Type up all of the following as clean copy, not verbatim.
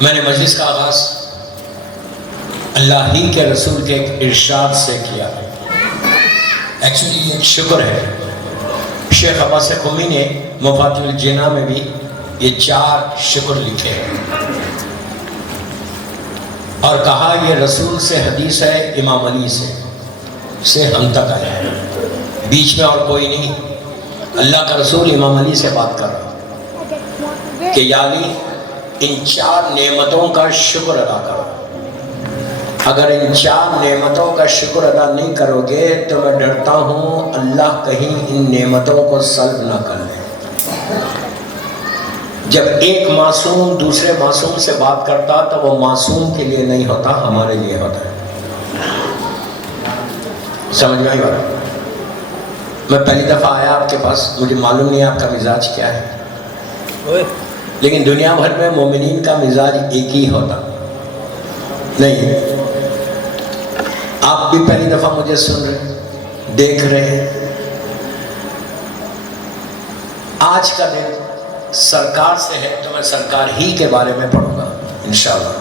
میں نے مجلس کا آغاز اللہ ہی کے رسول کے ایک ارشاد سے کیا ہے. ایکچولی یہ ایک شکر ہے. شیخ عباس قمی نے مفاتیح الجناح میں بھی یہ 4 شکر لکھے ہیں اور کہا یہ رسول سے حدیث ہے، امام علی سے ہم تک آیا ہے، بیچ میں اور کوئی نہیں. اللہ کا رسول امام علی سے بات کر رہا کہ یا علی ان 4 نعمتوں کا شکر ادا کرو. اگر ان 4 نعمتوں کا شکر ادا نہیں کرو گے تو میں ڈرتا ہوں اللہ کہیں ان نعمتوں کو سلب نہ کر لے. جب ایک معصوم دوسرے معصوم سے بات کرتا تو وہ معصوم کے لیے نہیں ہوتا، ہمارے لیے ہوتا ہے. سمجھ میں آئی بات؟ میں پہلی دفعہ آیا آپ کے پاس، مجھے معلوم نہیں آپ کا مزاج کیا ہے، لیکن دنیا بھر میں مومنین کا مزاج ایک ہی ہوتا نہیں. آپ بھی پہلی دفعہ مجھے سن رہے، دیکھ رہے. آج کا دن سرکار سے ہے تو میں سرکار ہی کے بارے میں پڑھوں گا انشاءاللہ.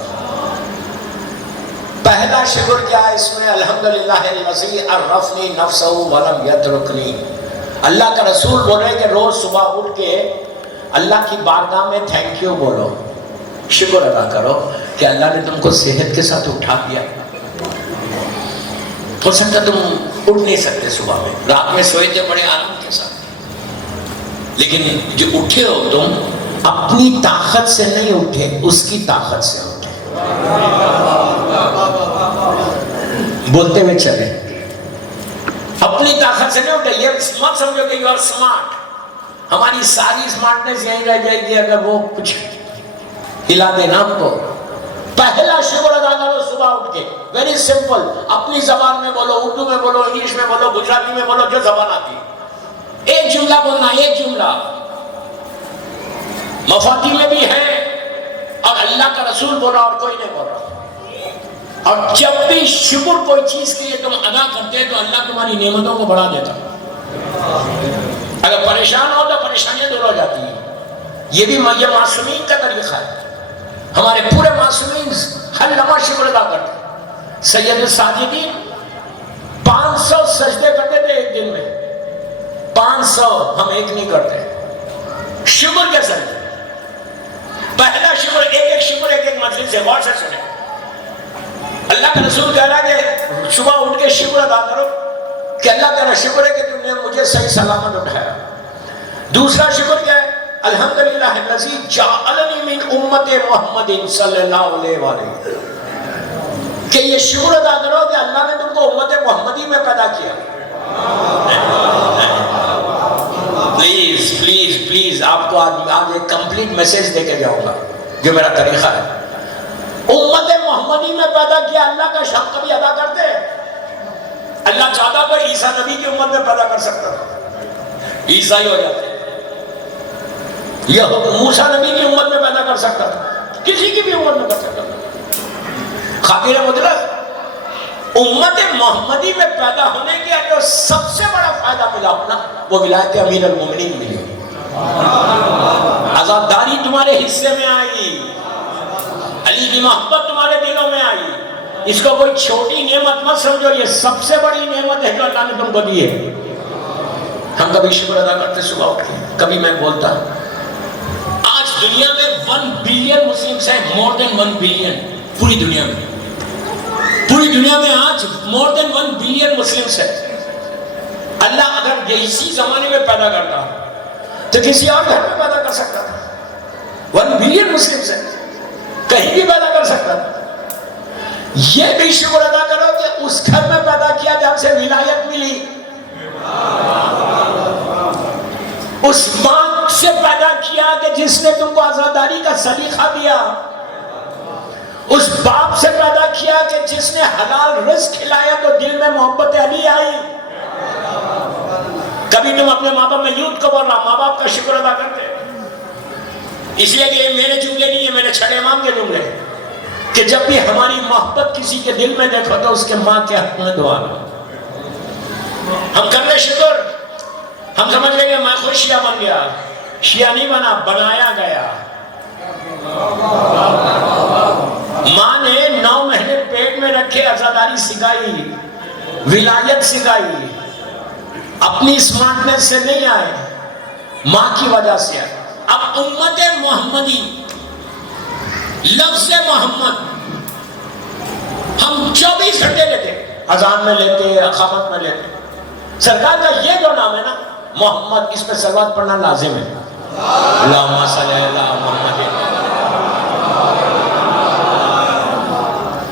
پہلا شکر کیا ہے اس میں؟ الحمدللہ الذی عرفنی نفسہ ولم یترکنی. اللہ کا رسول بول رہے ہیں کہ روز صبح اٹھ کے اللہ کی بارگاہ میں تھینک یو بولو، شکر ادا کرو کہ اللہ نے تم کو صحت کے ساتھ اٹھا دیا. ہو سکتا تم اٹھ نہیں سکتے صبح میں، رات میں سوئے تھے بڑے آرام کے ساتھ، لیکن جو اٹھے ہو تم اپنی طاقت سے نہیں اٹھے، اس کی طاقت سے اٹھے. بولتے ہوئے چلے، اپنی طاقت سے نہیں اٹھے. یہ مت سمجھو کہ یو آر سمارٹ. ہماری ساری اسمارٹنس یہیں رہ جائے گی اگر وہ کچھ ہلا دینا ہم کو. پہلا شکر ادا کرو صبح اٹھ کے، ویری سمپل. اپنی زبان میں بولو، اردو میں بولو، انگلش میں بولو، گجراتی میں بولو، جو زبان آتی ہے. ایک جملہ بولنا، ایک جملہ. مفاتیح میں بھی ہے اور اللہ کا رسول بول رہا اور کوئی نہیں بول رہا. اور جب بھی شکر کوئی چیز کے لیے تم ادا کرتے تو اللہ تمہاری نعمتوں کو بڑھا دیتا. اگر پریشان ہو تو پریشانیاں دور ہو جاتی ہیں. یہ بھی یہ معصومین کا طریقہ ہے. ہمارے پورے معصومین ہر لمحہ شکر ادا کرتے. سید الساجدین 500 سجدے کرتے تھے ایک دن میں. 500 ہم ایک نہیں کرتے. شکر کے سجدے. پہلا شکر ایک شکر ایک مجلس سے. غور سے سنیں، اللہ کا رسول کہہ رہا ہے کہ صبح اٹھ کے شکر ادا کرو کہ اللہ تیرا شکر ہے کہ تم نے مجھے صحیح سلامت اٹھایا. دوسرا شکر کیا ہے؟ الحمدللہ الذی جعلنی من امت محمد صلی اللہ علیہ وآلہ. کہ یہ شکر ادا کرو کہ اللہ نے تم کو امت محمدی میں پیدا کیا. پلیز پلیز پلیز آپ کو آج ایک کمپلیٹ میسیج دے کے جاؤں گا جو میرا طریقہ ہے. امت محمدی میں پیدا کیا. اللہ کا شان کبھی ادا کرتے ہیں؟ اللہ چاہتا تو عیسیٰ نبی کی امت میں پیدا کر سکتا تھا، عیسائی ہو جاتے. یہ موسیٰ نبی کی امت میں پیدا کر سکتا تھا، کسی کی بھی امت میں کر سکتا تھا. خاطر مطلق امت محمدی میں پیدا ہونے کے جو سب سے بڑا فائدہ ملا اپنا وہ ولایت امیر المومنین ملی. آزاداری تمہارے حصے میں آئی، علی کی محبت تمہارے دلوں میں آئی. اس کو کوئی چھوٹی نعمت مت سمجھو، یہ سب سے بڑی نعمت ہے جو اللہ نے تم کو دی ہے. ہم کبھی شکر ادا کرتے صبح اٹھ کے؟ کبھی میں بولتا آج دنیا میں 1 بلین مسلمز ہیں. مور دین 1 بلین پوری دنیا میں. پوری دنیا میں آج مور دین 1 بلین مسلمز ہیں. اللہ اگر یہ اسی زمانے میں پیدا کرتا تو کسی اور گھر میں پیدا کر سکتا تھا. 1 بلین مسلمز ہیں، کہیں بھی پیدا کر سکتا تھا. یہ بھی شکر ادا کرو کہ اس گھر میں پیدا کیا جہاں سے ولایت ملی. اس ماں سے پیدا کیا کہ جس نے تم کو آزاداری کا سلیقہ دیا. اس باپ سے پیدا کیا کہ جس نے حلال رزق کھلایا تو دل میں محبت علی آئی. کبھی تم اپنے ماں باپ میں یوتھ کو بول رہا ماں باپ کا شکر ادا کرتے، اس لیے کہ یہ میرے جملے نہیں ہے، میرے چھٹے امام کے جملے کہ جب بھی ہماری محبت کسی کے دل میں دیکھو تو اس کے ماں کے حق میں دعا کرو. ہم کر رہے شکر. ہم سمجھ لیں گے میں خود شیعہ بن گیا. شیعہ نہیں بنا، بنایا گیا. سکھائی، ولایت سکھائی، اپنی اسمارٹنس سے نہیں آئے، ماں کی وجہ سے آئے۔ اب امت محمدی، لفظ محمد ہم 24 گھنٹے لیتے، اذان میں لیتے، اقامت میں لیتے۔ سرکار کا یہ جو نام ہے نا محمد، اس پہ صلوات پڑھنا لازم ہے۔ اللہم صلی علی محمد،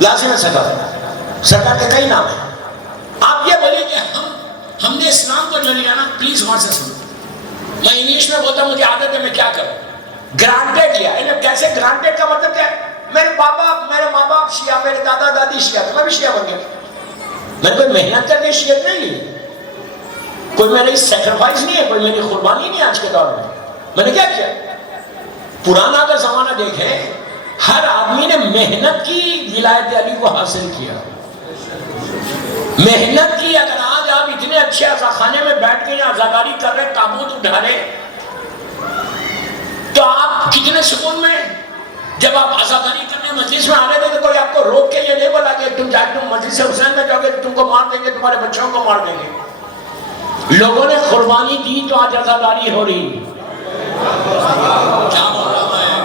لازم ہے سرکار کے کئی نام ہیں۔ آپ یہ بولیے کہ ہم نے اسلام کو جو لیا نا، پلیز وہاں سے سنو، میں انگلش میں بولتا ہوں، مجھے عادت ہے، میں کیا کروں، گرانٹیڈ لیا۔ کیسے گرانٹیڈ کا مطلب کیا ہے؟ میرے ماں باپ شیعہ، میرے دادا دادی شیعہ، تو میں بھی شیعہ بن گیا۔ میں نے کوئی محنت کر کے شیعت نہیں لی، کوئی میری سیکریفائس نہیں ہے، کوئی میری قربانی نہیں ہے آج کے دور میں نے کیا کیا؟ پرانا کا زمانہ دیکھیں، ہر آدمی نے محنت کی، ولایت علی کو حاصل کیا، محنت کی۔ اگر آج آپ اتنے اچھے عزاخانے میں بیٹھ کے عزاداری کر رہے، تابوت اٹھا رہے، تو آپ کتنے سکون میں؟ جب آپ عزاداری کرنے مجلس میں آ رہے تھے تو کوئی آپ کو روک کے یہ نہیں بولا کہ تم مجلس حسین میں جاؤ گے تم کو مار دیں گے، تمہارے بچوں کو مار دیں گے۔ لوگوں نے قربانی دی تو آج عزاداری ہو رہی۔ کیا بول رہا ہے؟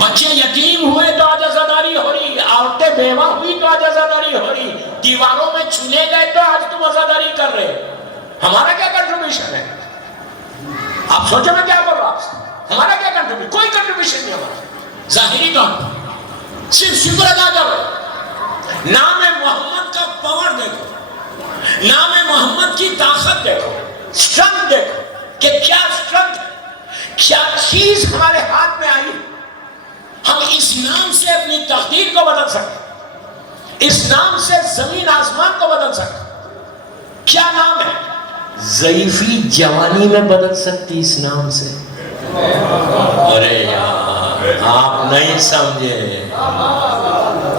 بچے یتیم ہوئے تو آج عزاداری ہو رہی، عورتیں بیوہ ہوئی تو آج عزاداری ہو رہی، دیواروں میں چنے گئے تو آج تم عزاداری کر رہے۔ ہمارا کیا کنٹریبیوشن ہے؟ آپ سوچو میں کیا بول رہا ہوں، ہمارا کیا کنٹریبیوشن؟ کوئی کنٹریبیوشن نہیں ہمارا، ظاہری طور پر صرف شکر ادا کرو۔ نام محمد کا پاور دیکھو، نام محمد کی طاقت دیکھو، اسٹرنتھ دیکھو کہ کیا اسٹرنتھ ہے، کیا چیز ہمارے ہاتھ میں آئی۔ ہم اس نام سے اپنی تقدیر کو بدل سکتے، اس نام سے زمین آسمان کو بدل سکتے۔ کیا نام ہے؟ ضعیفی جوانی میں بدل سکتی اس نام سے۔ ارے یار آپ نہیں سمجھے،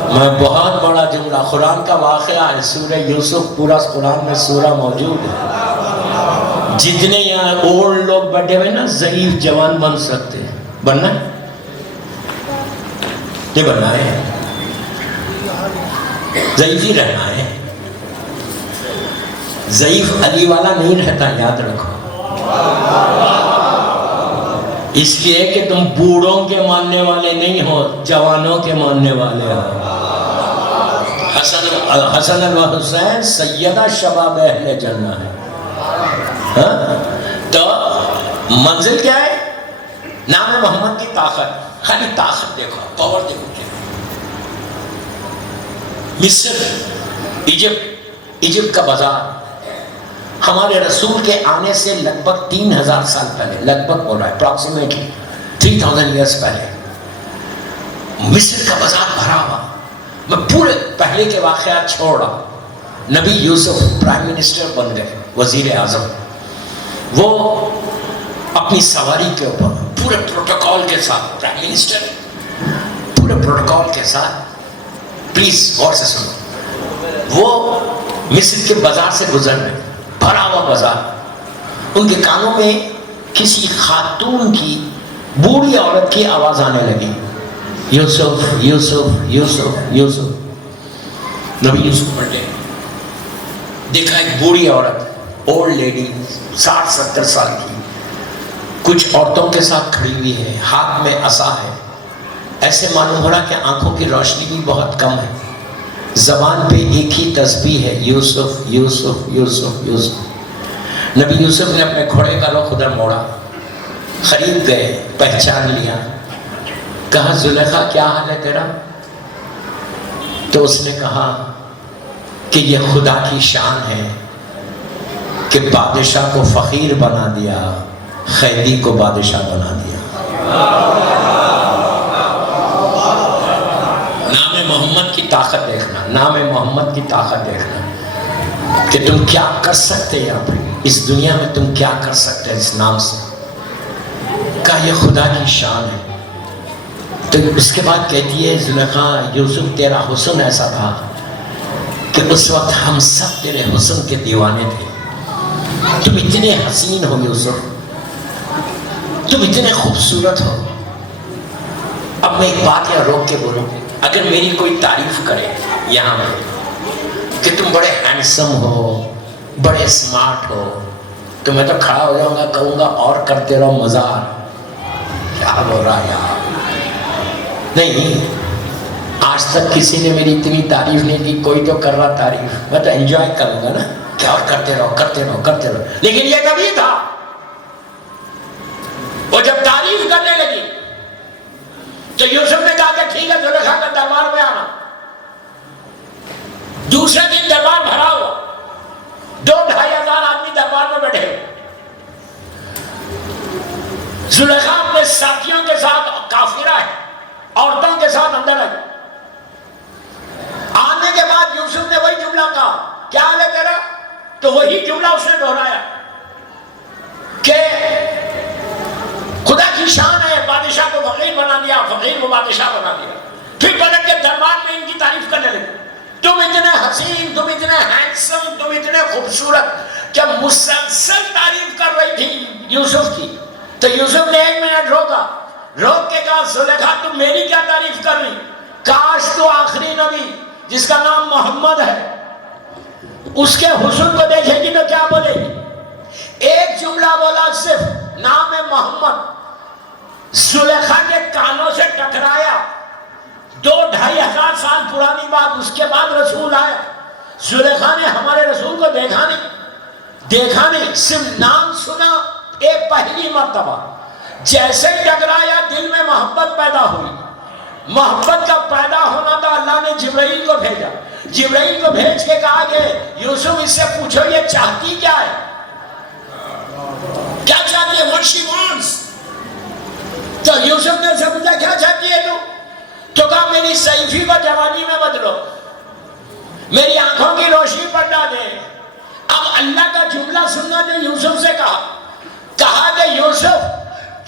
میں بہت بڑا جملہ، قرآن کا واقعہ ہے، سورہ یوسف، پورا قرآن میں سورہ موجود ہے۔ جتنے یہاں اولڈ لوگ بیٹھے ہوئے نا، ضعیف جوان بن سکتے ہیں، بننا ہے، یہ بننا ہے، ضعیف ہی رہنا ہے۔ ضعیف علی والا نہیں رہتا، یاد رکھو، اس لیے کہ تم بوڑھوں کے ماننے والے نہیں ہو، جوانوں کے ماننے والے ہو۔ حسن و حسین سیدہ شباب اہل جنہ ہے۔ تو منزل کیا ہے؟ نام محمد کی طاقت، خالی طاقت دیکھو، پاور دیکھو۔ مصر، ایجپٹ کا بازار، ہمارے رسول کے آنے سے لگ بھگ 3000 سال پہلے، لگ بھگ بول رہا ہے اپروکسیمیٹلی 3000 ایئرس پہلے، مصر کا بازار بھرا ہوا۔ میں پورے پہلے کے واقعات چھوڑ رہا ہوں۔ نبی یوسف پرائم منسٹر بن گئے، وزیر اعظم، وہ اپنی سواری کے اوپر پورے پروٹوکول کے ساتھ، پرائم منسٹر پورے پروٹوکول کے ساتھ، پلیز غور سے سنو، وہ مصر کے بازار سے گزر رہے، بھرا ہوا بازار، ان کے کانوں میں کسی خاتون کی، بوڑھی عورت کی آواز آنے لگی، یوسف یوسف یوسف یوسف۔ نبی یوسف پڑھ لے، دیکھا ایک بوڑھی عورت، اولڈ لیڈی، 60-70 سال کی، کچھ عورتوں کے ساتھ کھڑی ہوئی ہے، ہاتھ میں عصا ہے، ایسے معلوم ہو رہا کہ آنکھوں کی روشنی بھی بہت کم ہے، زبان پہ ایک ہی تسبیح ہے، یوسف یوسف یوسف یوسف۔ نبی یوسف نے اپنے گھوڑے کا رخ ادھر موڑا، خرید گئے، پہچان لیا، کہا زلیخا کیا حال ہے تیرا؟ تو اس نے کہا کہ یہ خدا کی شان ہے کہ بادشاہ کو فقیر بنا دیا، قیدی کو بادشاہ بنا دیا۔ نام محمد کی طاقت دیکھنا، نام محمد کی طاقت دیکھنا کہ تم کیا کر سکتے یہاں پہ، اس دنیا میں تم کیا کر سکتے اس نام سے۔ کہا یہ خدا کی شان ہے۔ تو اس کے بعد کہتی ہے زلیخا، یوسف تیرا حسن ایسا تھا کہ اس وقت ہم سب تیرے حسن کے دیوانے تھے، تم اتنے حسین ہو یوسف، تم اتنے خوبصورت ہو۔ اب میں ایک بات یہاں روک کے بولوں، اگر میری کوئی تعریف کرے یہاں میں کہ تم بڑے ہینڈسم ہو، بڑے سمارٹ ہو، تو میں تو کھڑا ہو جاؤں گا، کہوں گا اور کرتے رہو مزار، کیا ہو رہا یار؟ نہیں، آج تک کسی نے میری اتنی تعریف نہیں کی، کوئی تو کر رہا تعریف، میں تو انجوائے کروں گا نا، کیا اور کرتے رہو کرتے رہو کرتے رہو۔ لیکن یہ کبھی تھا، وہ جب تعریف کرنے لگی تو یوسف نے کہا کہ ٹھیک ہے زلیخا کا دربار میں آنا۔ دوسرے دن دربار بھرا ہوا، 2-2.5 ہزار آدمی دربار میں بیٹھے ہوئے۔ زلیخا اپنے ساتھیوں کے ساتھ، کافرہ ہے، عورتوں کے ساتھ اندر آئی۔ آنے کے بعد یوسف نے وہی جملہ کہا، کیا حال ہے تیرا؟ تو وہی جملہ اس نے دہرایا کہ خدا کی شان ہے، بادشاہ کو فقیر بنا دیا، فقیر کو بادشاہ بنا دیا۔ پھر پلٹ کے دربار میں ان کی تعریف کرنے لگے، تم اتنے حسین، تم اتنے ہینڈسم، تم اتنے خوبصورت۔ جب مسلسل تعریف کر رہی تھی یوسف کی تو یوسف نے 1 منٹ روکا، روک کے کہا زلیخا تم میری کیا تعریف کر رہی؟ کاش تو آخری نبی جس کا نام محمد ہے اس کے حسن کو دیکھے گی تو کیا بولے گی؟ ایک جملہ بولا، صرف نام محمد، زلیخا کے کانوں سے ٹکرایا۔ 2-2.5 ہزار سال پرانی بات، اس کے بعد رسول آیا، زلیخا نے ہمارے رسول کو دیکھا نہیں، صرف نام سنا ایک پہلی مرتبہ، جیسے ٹکرایا دل میں محبت پیدا ہوئی۔ محبت کا پیدا ہونا تھا، اللہ نے جبرائیل کو بھیجا، جبرائیل کو بھیج کے کہا کہ یوسف اس سے پوچھو یہ چاہتی کیا ہے، کیا چاہتی ہے، what she wants۔ تو یوسف نے سے پوچھا کیا چاہتی ہے تو کہا میری سیفی کو جوانی میں بدلو، میری آنکھوں کی روشنی پڑھا دے۔ اب اللہ کا جملہ سننا جو یوسف سے کہا کہ یوسف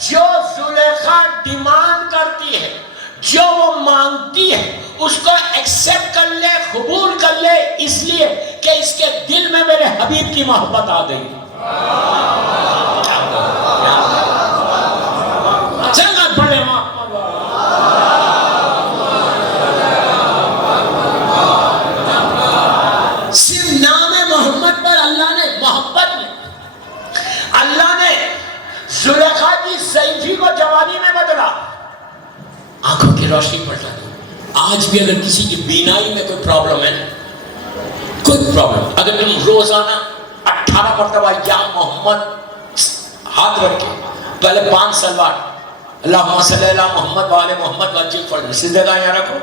جو زلیخا ڈیمانڈ کرتی ہے، جو وہ مانگتی ہے، اس کو ایکسپٹ کر لے، قبول کر لے، اس لیے کہ اس کے دل میں میرے حبیب کی محبت آ گئی۔ چلنا پڑے صرف نام محمد پر اللہ نے محبت میں، اللہ نے زلیخا کی سیفی کو جوانی میں بدلا، آنکھوں کی روشنی پڑھا دی۔ آج بھی اگر کسی کی بینائی میں کوئی پرابلم ہے، کوئی پرابلم، اگر تم روزانہ 18 مرتبہ یا محمد ہاتھ رکھ کے پہلے 5 سلوات اللہم صلی اللہ محمد وآل محمد وجل پڑھ لو، سیدھے دائیں یہاں رکھو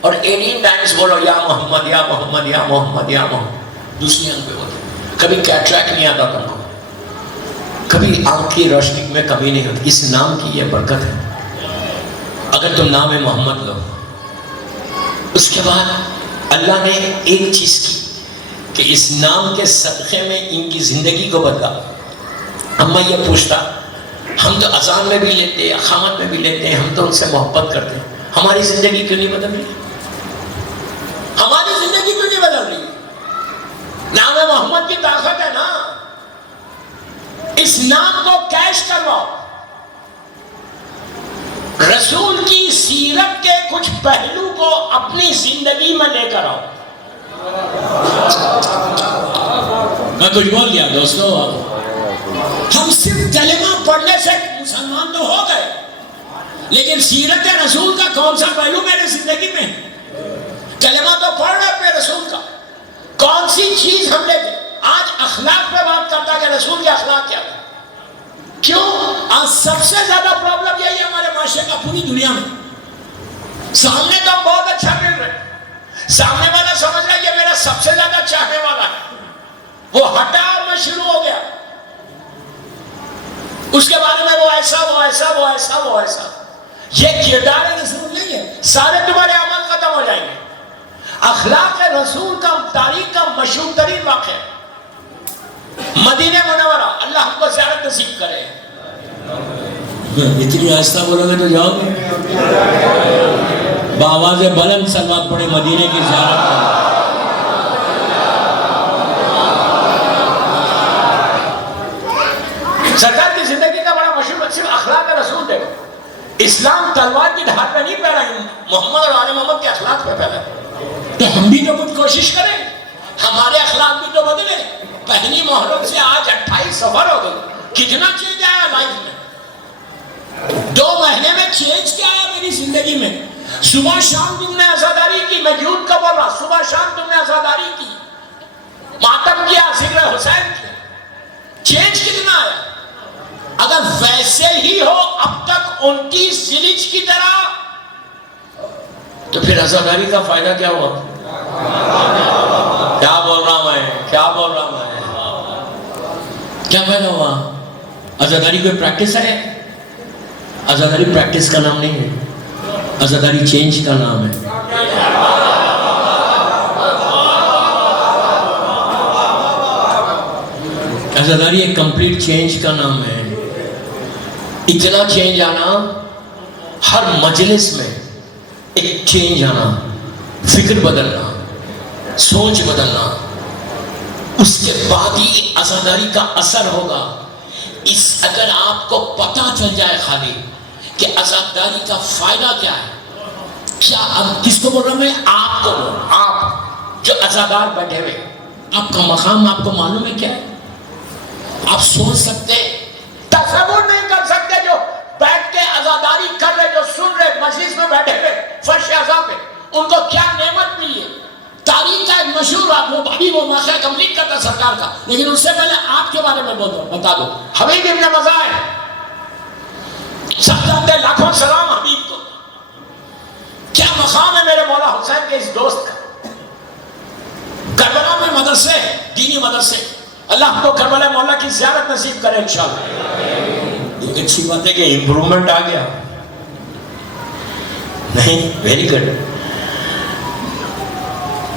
اور 18 ٹائمز بولو یا محمد یا محمد یا محمد یا محمد، دوسری آنکھ پہ ہوتی، کبھی کیٹریکٹ نہیں آتا تم کو، کبھی آنکھ کی روشنی میں کمی نہیں ہوتی، اس نام کی یہ برکت ہے۔ اگر تم نام محمد لو، اس کے بعد اللہ نے ایک چیز کی کہ اس نام کے صدقے میں ان کی زندگی کو بدلا۔ اب میں یہ پوچھتا، ہم تو اذان میں بھی لیتے ہیں، اقامت میں بھی لیتے ہیں، ہم تو ان سے محبت کرتے ہیں، ہماری زندگی کیوں نہیں بدل رہی؟ ہماری زندگی کیوں نہیں بدل رہی؟ نام محمد کی طاقت ہے نا، اس نام کو کیش کرواؤ، رسول کی سیرت کے کچھ پہلو کو اپنی زندگی میں لے کر آؤ۔ میں کچھ بول گیا دوستو، ہم صرف کلمہ پڑھنے سے مسلمان تو ہو گئے، لیکن سیرت رسول کا کون سا پہلو میرے زندگی میں؟ کلمہ تو پڑھ رہے اپنے رسول کا، کون سی چیز ہم نے آج اخلاق پہ بات کرتا کہ رسول کے اخلاق کیا تھا؟ کیوں آج سب سے زیادہ پرابلم یہی ہے ہمارے معاشرے کا، پوری دنیا میں۔ سامنے تو ہم بہت اچھا مل رہے، سامنے والا سمجھ رہا ہے یہ میرا سب سے زیادہ چاہنے والا ہے، وہ ہٹا اور میں شروع ہو گیا، اس کے بارے میں وہ ایسا وہ ایسا وہ ایسا وہ ایسا۔ یہ کردار رسول نہیں ہے، سارے تمہارے عمل ختم ہو جائیں گے۔ اخلاق رسول کا تاریخ کا مشہور ترین واقعہ مدینہ منورہ، اللہ ہم کو زیارت نصیب کرے۔ اتنی آہستہ بولو گے تو جاؤ گے، بآواز بلند سلوات پڑے مدینے کی زیارت کرے۔ سرکار کی زندگی کا بڑا مشہور صرف اخلاق رسول دیکھو، اسلام تلوار کی دھار پہ نہیں پھیلا، محمد اور آل محمد کے اخلاق پہ پھیلا۔ تو ہم بھی تو کچھ کوشش کریں، ہمارے اخلاق بھی تو بدلے۔ پہلی محرم سے آج 28 صفر ہو گئی، کتنا چینج آیا لائف میں؟ 2 مہینے میں چینج کیا آیا میری زندگی میں؟ صبح شام تم نے عزاداری کی، میں جھوٹ کا بول رہا، صبح شام تم نے عزاداری کی، ماتم کیا، ذکر حسین کیا، چینج کتنا آیا؟ اگر ویسے ہی ہو اب تک 29 ذیلحجہ کی طرح، تو پھر عزاداری کا فائدہ کیا ہوا؟ کیا بول رہا میں، کیا بول رہا میں، کیا فائدہ ہوا؟ عزاداری کوئی پریکٹس ہے؟ عزاداری پریکٹس کا نام نہیں ہے، عزاداری چینج کا نام ہے۔ عزاداری ایک کمپلیٹ چینج کا نام ہے۔ اتنا چینج آنا، ہر مجلس میں ایک چینج آنا، فکر بدلنا، سوچ بدلنا، اس کے بعد ہی عزاداری کا اثر ہوگا۔ اگر آپ کو پتہ چل جائے خالی کہ عزاداری کا فائدہ کیا ہے، کیا اب کس کو بول رہا میں؟ آپ کو بول رہا، آپ جو عزادار بیٹھے ہوئے، آپ کا مقام آپ کو معلوم ہے کیا ہے؟ آپ سوچ سکتے، تصور نہیں کر سکتے، جو بیٹھ کے عزاداری کر رہے، جو سن رہے، مجلس میں بیٹھے ہوئے فرش عزا پہ، ان کو کیا نعمت ملی ہے۔ تاریخ کا ایک مشہور وہ واقعہ کمپلیٹ کرتا سرکار کا، لیکن اس سے پہلے آپ کے بارے میں بتا دو۔ حبیب ابن مظاہر، سب جانتے ہیں، لاکھوں سلام حبیب کو، کیا مقام ہے میرے مولا حسین کے اس دوست کا۔ کربلا میں مدرسے، دینی مدرسے، اللہ ہم کو کربلا مولا کی زیارت نصیب کرے انشاءاللہ۔ لیکن اچھی بات ہے کہ امپرومنٹ آ گیا نہیں؟ Very good.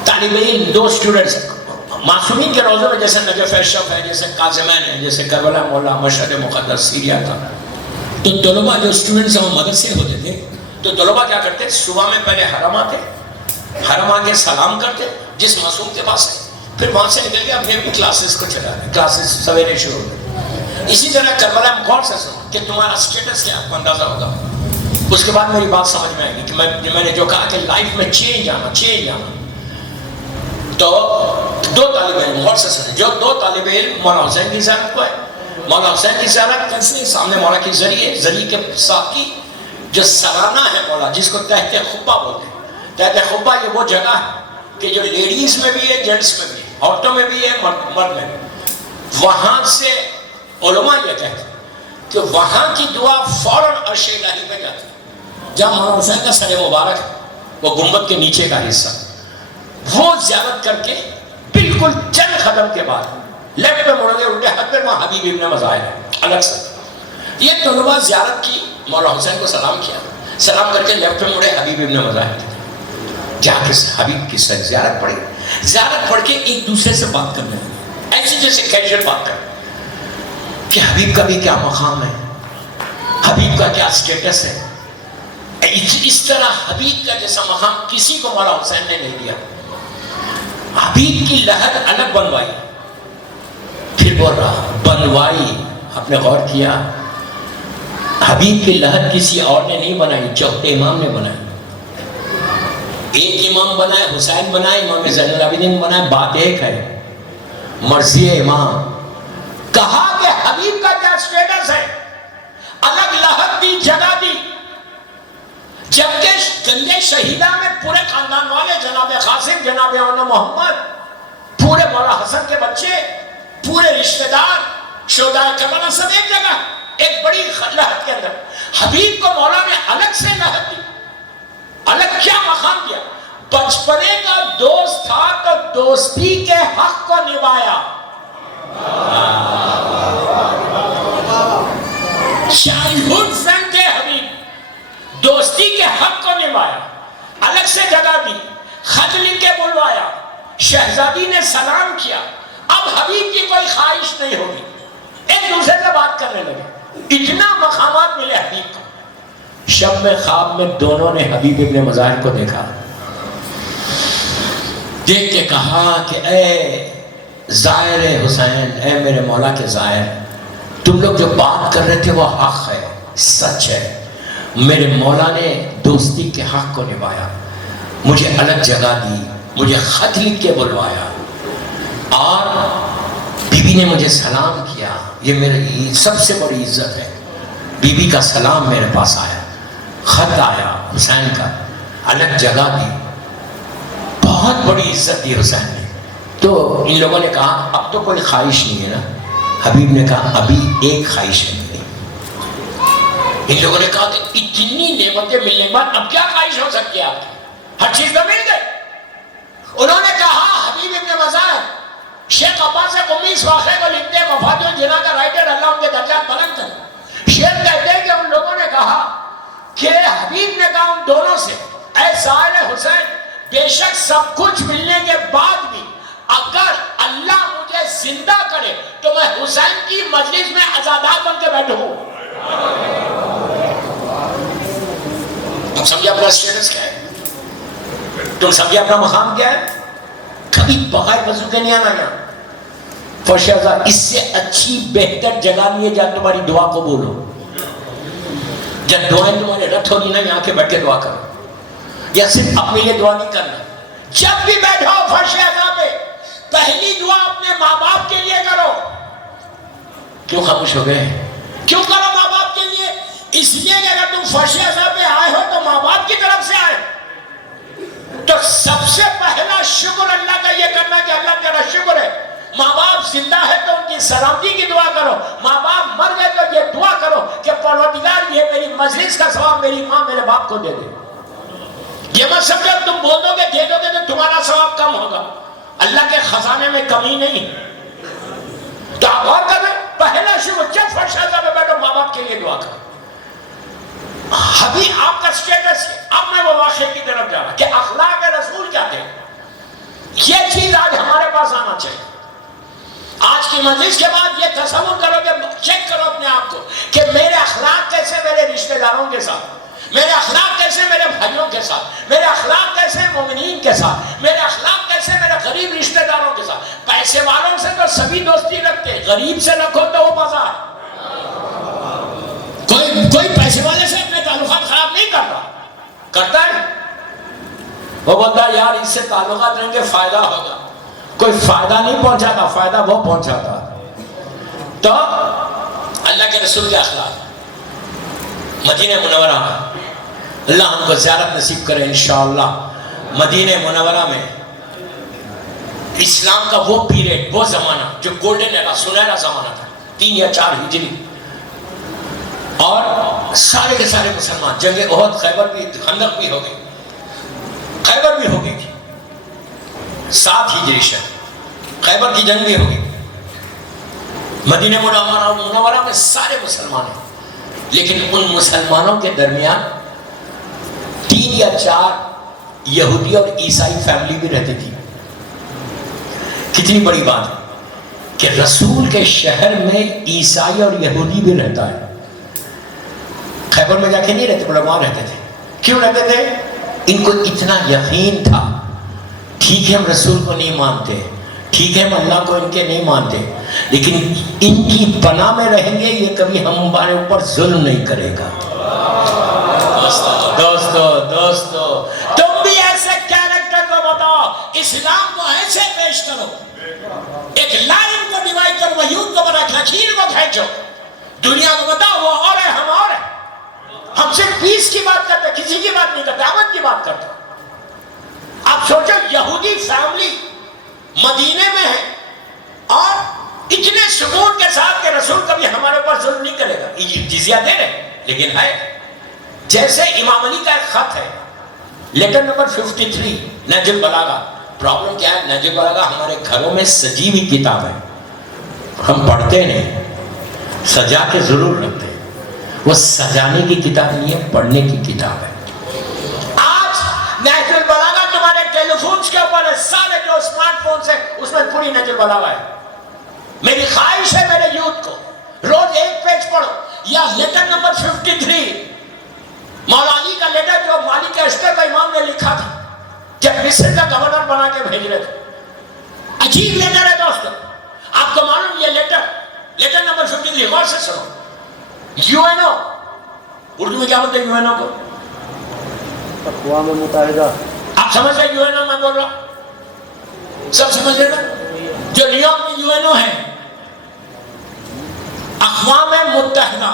طالب علم 2 اسٹوڈنٹس معصومین کے روزے میں، جیسے نجف اشرف ہے، جیسے کاظمین ہے، جیسے کربلا مولا، مشہد مقدس سیریا تھا، تو طلباء جو اسٹوڈنٹس ہیں وہ مدرسے ہوتے تھے، تو طلباء کیا کرتے؟ صبح میں پہلے حرم آتے، حرم آ کے سلام کرتے جس معصوم کے پاس ہے، پھر وہاں سے نکل کے اپنی اپنی کلاسز کو چلا رہے، کلاسز سویرے شروع ہوتے۔ اسی طرح کربلا میں غور سے سنو کہ تمہارا اسٹیٹس کیا، آپ کو اندازہ ہوگا۔ اس کے بعد میری بات سمجھ میں آئے گی کہ میں نے جو کہا کہ لائف میں چینج آنا، چینج آنا۔ تو 2 طالب علم، غور سے سنیں، جو 2 طالب علم مولا حسین کی زیارت کو ہے۔ مولا حسین کی زیارت کیسے؟ سامنے مولا کی زری کے ساتھ کی جو سرانہ ہے مولا، جس کو تحت خبہ بولتے ہیں۔ تحت خبہ یہ وہ جگہ ہے کہ جو لیڈیز میں بھی ہے، جینٹس میں بھی ہے، عورتوں میں بھی ہے، مرد میں بھی۔ وہاں سے علماء یہ کہتے ہیں کہ وہاں کی دعا فوراً عرش الہی پہ جاتی ہے۔ جہاں مولا حسین کا سر مبارک ہے، وہ گنبد کے نیچے کا حصہ، وہ زیارت کر کے بالکل چند قدم کے بعد لیفٹ پہ مڑ گئے، الٹے ہاتھ پہ وہاں حبیب ابن مظاہر ہے الگ سے۔ یہ طلباء زیارت کی، مولا حسین کو سلام کیا، سلام کر کے لیفٹ پہ مڑے، حبیب ابن مظاہر جا کے حبیب کی زیارت پڑھی، زیارت پڑھ کے ایک دوسرے سے بات کرنے لگے، ایسے جیسے کیجول بات کریں کہ حبیب کا بھی کیا مقام ہے، حبیب کا کیا سٹیٹس ہے۔ اس طرح حبیب کا جیسا مقام کسی کو مولا حسین نے نہیں دیا۔ حبیب کی لحد الگ بنوائی، پھر بول رہا بنوائی، آپ نے غور کیا؟ حبیب کی لحد کسی اور نے نہیں بنائی، چوتھے امام نے بنائی۔ ایک امام بنائے، حسین بنائے، امام زین العابدین بنائے، بات ایک ہے، مرضی امام۔ کہا کہ حبیب کا کیا سٹیٹس ہے، الگ لحد دی، جگہ دی، جبکہ جنگ شہیدہ میں پورے خاندان والے، جناب قاسم، جناب اونا محمد، پورے مولا حسن کے بچے، پورے رشتہ دار، شہدائے کربلا سب ایک جگہ، ایک بڑی لحد کے اندر۔ حبیب کو مولا نے الگ سے لحد دی، الگ کیا مقام دیا؟ بچپنے کا دوست تھا تو دوستی کے حق کو نبھایا، چائلڈہڈ فرینڈ تھے حبیب، دوستی کے حق کو نبھایا، الگ سے جگہ دی، خط لکھ کے بلوایا، شہزادی نے سلام کیا۔ اب حبیب کی کوئی خواہش نہیں ہوگی، ایک دوسرے سے بات کرنے لگے، اتنا مقامات ملے حبیب کو۔ شب میں خواب میں دونوں نے حبیب ابن مظاہر کو دیکھا، دیکھ کے کہا کہ اے زائر حسین، اے میرے مولا کے زائر، تم لوگ جو بات کر رہے تھے وہ حق ہے، سچ ہے، میرے مولا نے دوستی کے حق کو نبھایا، مجھے الگ جگہ دی، مجھے خط لکھ کے بلوایا، اور بی بی نے مجھے سلام کیا. یہ میری سب سے بڑی عزت ہے. بی بی کا سلام میرے پاس آیا، خط آیا حسین کا، الگ جگہ دی، بہت بڑی عزت دی حسین نے. تو ان لوگوں نے کہا اب تو کوئی خواہش نہیں ہے نا. حبیب نے کہا ابھی ایک خواہش ہے میری. ان لوگوں نے کہا کہ اتنی نعمتیں ملنے کے بعد اب کیا خواہش ہو سکتی ہے آپ کی؟ ہر چیز تو مل گئی. انہوں نے کہا حبیب ابن مزاحم شیخ عباس قمی اس واقعے کو لکھتے ہیں، مفاد الجنا کا رائٹر، اللہ ان کے درجات بلند کرے. شیخ کہتے ہیں کہ ان لوگوں نے کہا کہ حبیب نے کہا ان دونوں سے، اے سائل حسین، بے شک سب کچھ ملنے کے بعد بھی اگر اللہ مجھے زندہ کرے تو میں حسین کی مجلس میں عزادار بن کے بیٹھوں. تم سمجھے اپنا اسٹیٹس کیا ہے؟ تم سمجھے اپنا مقام کیا ہے؟ کبھی بغیر وضو کے نہیں آنا یہاں. فرشازہ اس سے اچھی بہتر جگہ نہیں ہے جہاں تمہاری دعا قبول ہو. جب دعائیں تمہارے رت ہوگی نا، یہاں کے بیٹھ کے دعا کرو. یا صرف اپنے لیے دعا نہیں کرنا، جب بھی بیٹھو فرشازہ پہ پہلی دعا اپنے ماں باپ کے لیے کرو. کیوں خاموش ہو گئے؟ کیوں کرو ماں باپ کے لیے؟ اس لیے کہ اگر تم فرشازہ پہ آئے ہو تو ماں باپ کی طرف سے آئے، تو سب سے پہلا شکر اللہ کا یہ کرنا کہ اللہ تیرا شکر ہے ماں باپ زندہ ہے تو ان کی سلامتی کی دعا کرو، ماں باپ مر گئے تو یہ دعا کرو کہ پروردگار یہ میری مجلس کا ثواب میری ماں میرے باپ کو دے دے. یہ مت سمجھو تم بول دو گے دے دو گے تو تمہارا ثواب کم ہوگا. اللہ کے خزانے میں کمی نہیں. تو آپ غور کریں، پہلا شکر جب فرشازہ میں بیٹھو ماں باپ کے لیے دعا کرو. ابھی آپ کا سٹیٹس ہے. اب میں وہ واقعے کی طرف جا رہا کہ اخلاق رسول کیا تھے. یہ چیز آج ہمارے پاس آنا چاہیے. آج کی مجلس کے بعد یہ تصور کرو کہ چیک کرو اپنے آپ کو کہ میرے اخلاق کیسے میرے رشتہ داروں کے ساتھ، میرے اخلاق کیسے میرے بھائیوں کے ساتھ، میرے اخلاق کیسے مومنین کے ساتھ، میرے اخلاق کیسے میرے غریب رشتہ داروں کے ساتھ. پیسے والوں سے تو سبھی دوستی رکھتے، غریب سے رکھو تو وہ بازار. کوئی پیسے والے سے اپنے تعلقات خراب نہیں کر رہا، کرتا ہے وہ بولتا ہے یار اس سے تعلقات رہیں گے فائدہ ہوگا. کوئی فائدہ نہیں پہنچاتا، فائدہ وہ پہنچاتا. تو اللہ کے رسول کے اخلاق مدینہ منورہ میں، اللہ ہم کو زیارت نصیب کرے انشاءاللہ. مدینہ منورہ میں اسلام کا وہ پیریڈ، وہ زمانہ جو گولڈن ایرا، سنہرا زمانہ تھا، 3 یا 4 ہجری، اور سارے کے سارے مسلمان. جنگ احد، خیبر بھی، خندق بھی ہو گئی، خیبر بھی ہو گئی تھی 7 ہجری سے، خیبر کی جنگ بھی ہو گئی. مدینہ منورہ میں سارے مسلمان ہیں، لیکن ان مسلمانوں کے درمیان 3 یا 4 یہودی اور عیسائی فیملی بھی رہتی تھی. کتنی بڑی بات ہے کہ رسول کے شہر میں عیسائی اور یہودی بھی رہتا ہے. خیبر میں جا کے نہیں رہتے، بڑے وہاں رہتے تھے. کیوں رہتے تھے؟ ان کو اتنا یقین تھا ٹھیک ہے ہم رسول کو نہیں مانتے، ٹھیک ہے ہم اللہ کو ان کے نہیں مانتے، لیکن ان کی پناہ میں رہیں گے، یہ کبھی ہمارے اوپر ظلم نہیں کرے گا. دوستو تم بھی ایسے کیریکٹر کو بتاؤ، اسلام کو ایسے پیش کرو، ایک لائن کو ڈیوائڈ کرو، یوں کو بنا لکیر کو کھینچو، دنیا کو بتاؤ وہ اور ہے ہم اور ہے. ہم صرف پیس کی بات کرتے، کسی کی بات نہیں کرتے، امن کی بات کرتے. آپ سوچو یہودی فیملی مدینے میں ہے اور اتنے سکون کے ساتھ کہ رسول کبھی ہمارے اوپر ظلم نہیں کرے گا. جزیہ دے رہے لیکن ہے. جیسے امام علی کا ایک خط ہے، لیٹر نمبر 53، نہج البلاغہ. پرابلم کیا ہے؟ نہج البلاغہ ہمارے گھروں میں سجی ہوئی کتاب ہے، ہم پڑھتے نہیں، سجا کے ضرور رکھتے ہیں. وہ سجانے کی کتاب نہیں ہے، پڑھنے کی کتاب ہے. آج نہج البلاغہ تمہارے ٹیلیفونز کے اوپر ہے، سارے جو اسمارٹ فونز ہیں اس میں پوری نہج البلاغہ ہے. میری خواہش ہے میرے یوتھ کو روز ایک پیج پڑھو. یا لیٹر نمبر 53، مولا علی کا لیٹر جو مالک اشتر کا امام نے لکھا تھا جب مصر کا گورنر بنا کے بھیج رہے تھے. عجیب لیٹر ہے دوستو. آپ کو معلوم یہ لیٹر نمبر 53 غور سے سنو. یو این او اردو میں کیا بولتے ہیں یو این او کو؟ اقوام متحدہ. آپ سمجھ رہے یو این او میں بول رہا ہوں؟ سب سمجھ رہے نا؟ جو نیو یارک میں یو این او ہے اقوام متحدہ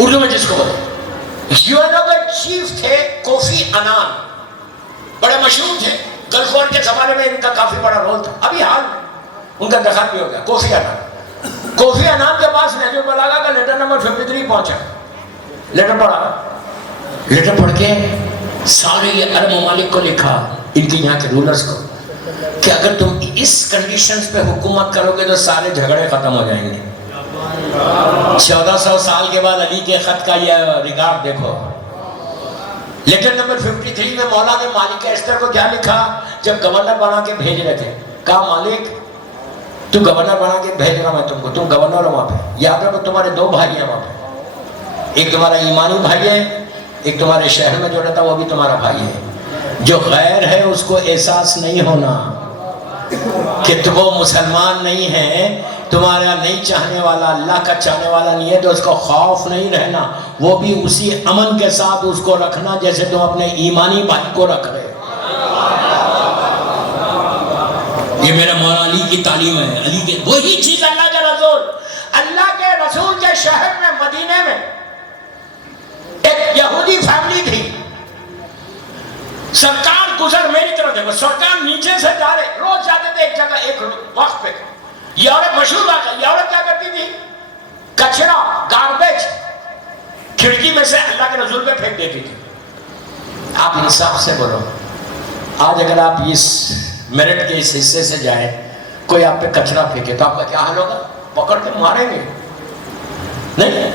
اردو میں جس کو بولتے. یو این او کے چیف تھے کوفی عنان، بڑے مشہور تھے. گلف وار کے زمانے میں ان کا کافی بڑا رول تھا. ابھی حال میں ان کا انتخاب بھی ہو گیا. کوفی عنان، کوفی عنان کے پاس نہج البلاغہ کا لیٹر نمبر 53 پہنچا. لیٹر پڑھا، لیٹر پڑھ کے سارے عرب ممالک کو لکھا، ان کی یہاں کے رولرز کو، کہ اگر تم اس کنڈیشنز پہ حکومت کرو گے تو سارے جھگڑے ختم ہو جائیں گے. 1400 سال کے بعد علی کے خط کا یہ ریکارڈ دیکھو. لیٹر نمبر 53 میں مولا نے مالک اشتر کو کیا لکھا جب گورنر بنا کے بھیج رہے تھے؟ کہا مالک تو گورنر بنا کے بھیج رہا میں تم کو، تم گورنر ہو وہاں پہ. یاد رکھو تمہارے دو بھائی ہیں وہاں پہ، ایک تمہارا ایمانی بھائی ہے، ایک تمہارے شہر میں جو رہتا وہ بھی تمہارا بھائی ہے. جو غیر ہے اس کو احساس نہیں ہونا کہ وہ مسلمان نہیں ہے، تمہارا نہیں چاہنے والا اللہ کا چاہنے والا نہیں ہے، تو اس کو خوف نہیں رہنا. وہ بھی اسی امن کے ساتھ اس کو رکھنا جیسے تم اپنے ایمانی بھائی کو رکھ رہے. یہ میرا مولا علی کی تعلیم ہے. علی کے وہی چیز اللہ کے رسول کے شہر میں مدینے میں ایک یہودی فیملی تھی. سرکار گزر میری طرف دیکھو، سرکار نیچے سے جا رہے، روز جاتے تھے ایک جگہ ایک وقت پہ. یہ عورت مشہور بات ہے، یہ عورت کیا کرتی تھی؟ کچرا گاربیج کھڑکی میں سے اللہ کے رسول پہ پھینک دیتی تھی. آپ انصاف سے بولو، آج اگر آپ اس میرٹ کے اس حصے سے جائیں، کوئی آپ پہ کچرا پھینکے تو آپ کا کیا حال ہوگا؟ پکڑ کے ماریں گے نہیں؟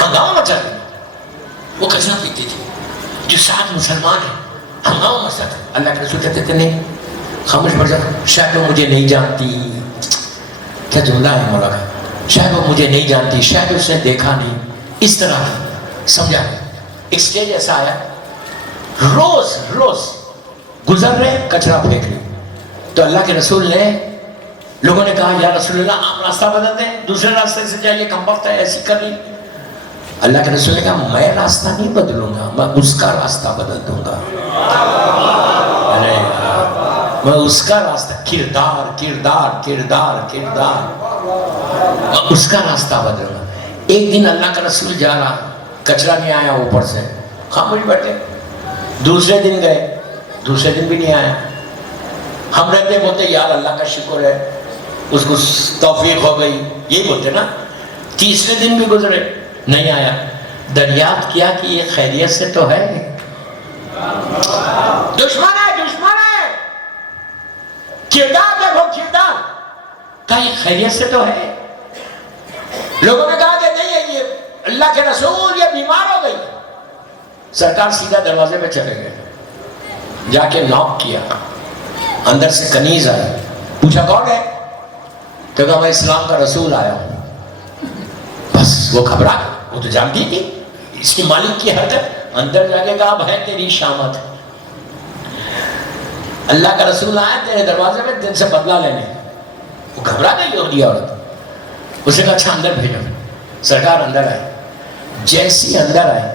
ہنگامہ مچا دیں. وہ کچرا پھینکتی تھی. جو ساتھ مسلمان ہیں ہنگامہ مچا تھا. اللہ کے رسول کہتے تھے نہیں خاموش پڑ جاؤ، شاید وہ مجھے نہیں جانتی. کیا جملہ ہے مولا کا، شاید وہ مجھے نہیں جانتی، شاید اس نے دیکھا نہیں. اس طرح سمجھا. ایک سٹیج ایسا آیا، روز روز گزر رہے کچرا پھینک رہے. تو اللہ کے رسول نے، لوگوں نے کہا یا رسول اللہ آپ راستہ بدل دیں، دوسرے راستے سے جائیے، کم وقت ہے، ایسی کر رہی. اللہ کے رسول نے کہا میں راستہ نہیں بدلوں گا، میں اس کا راستہ بدل دوں گا. میں اس کا راستہ، کردار کردار کردار کردار، میں اس کا راستہ بدلوں گا. ایک دن اللہ کا رسول جا رہا، کچرا نہیں آیا اوپر سے، خاموش بیٹھے. دوسرے دن گئے، دوسرے دن بھی نہیں آیا. ہم رہتے بولتے یار اللہ کا شکر ہے اس کو توفیق ہو گئی، یہی بولتے نا. تیسرے دن بھی گزرے، نہیں آیا. دریافت کیا کہ یہ خیریت سے تو ہے؟ دشمن ہے، دشمن ہے. کردار دیکھو کردار، کہا یہ خیریت سے تو ہے؟ لوگوں نے کہا کہ نہیں ہے، یہ اللہ کے رسول یہ بیمار ہو گئی. سرکار سیدھا دروازے پہ چلے گئے، جا کے ناک کیا. اندر سے کنیز آئی، پوچھا کون ہے؟ تو کہا میں اسلام کا رسول آیا ہوں. بس وہ گھبرا گئی، وہ تو جانتی تھی اس کی مالک کی حرکت. اندر جا کے کہا اب ہے تیری شامت، اللہ کا رسول آیا تیرے دروازے میں دل سے بدلہ لینے. وہ گھبرا گئی یہودی عورت. اسے کہا اچھا اندر بھیجو. سرکار اندر آئے. جیسی اندر آئے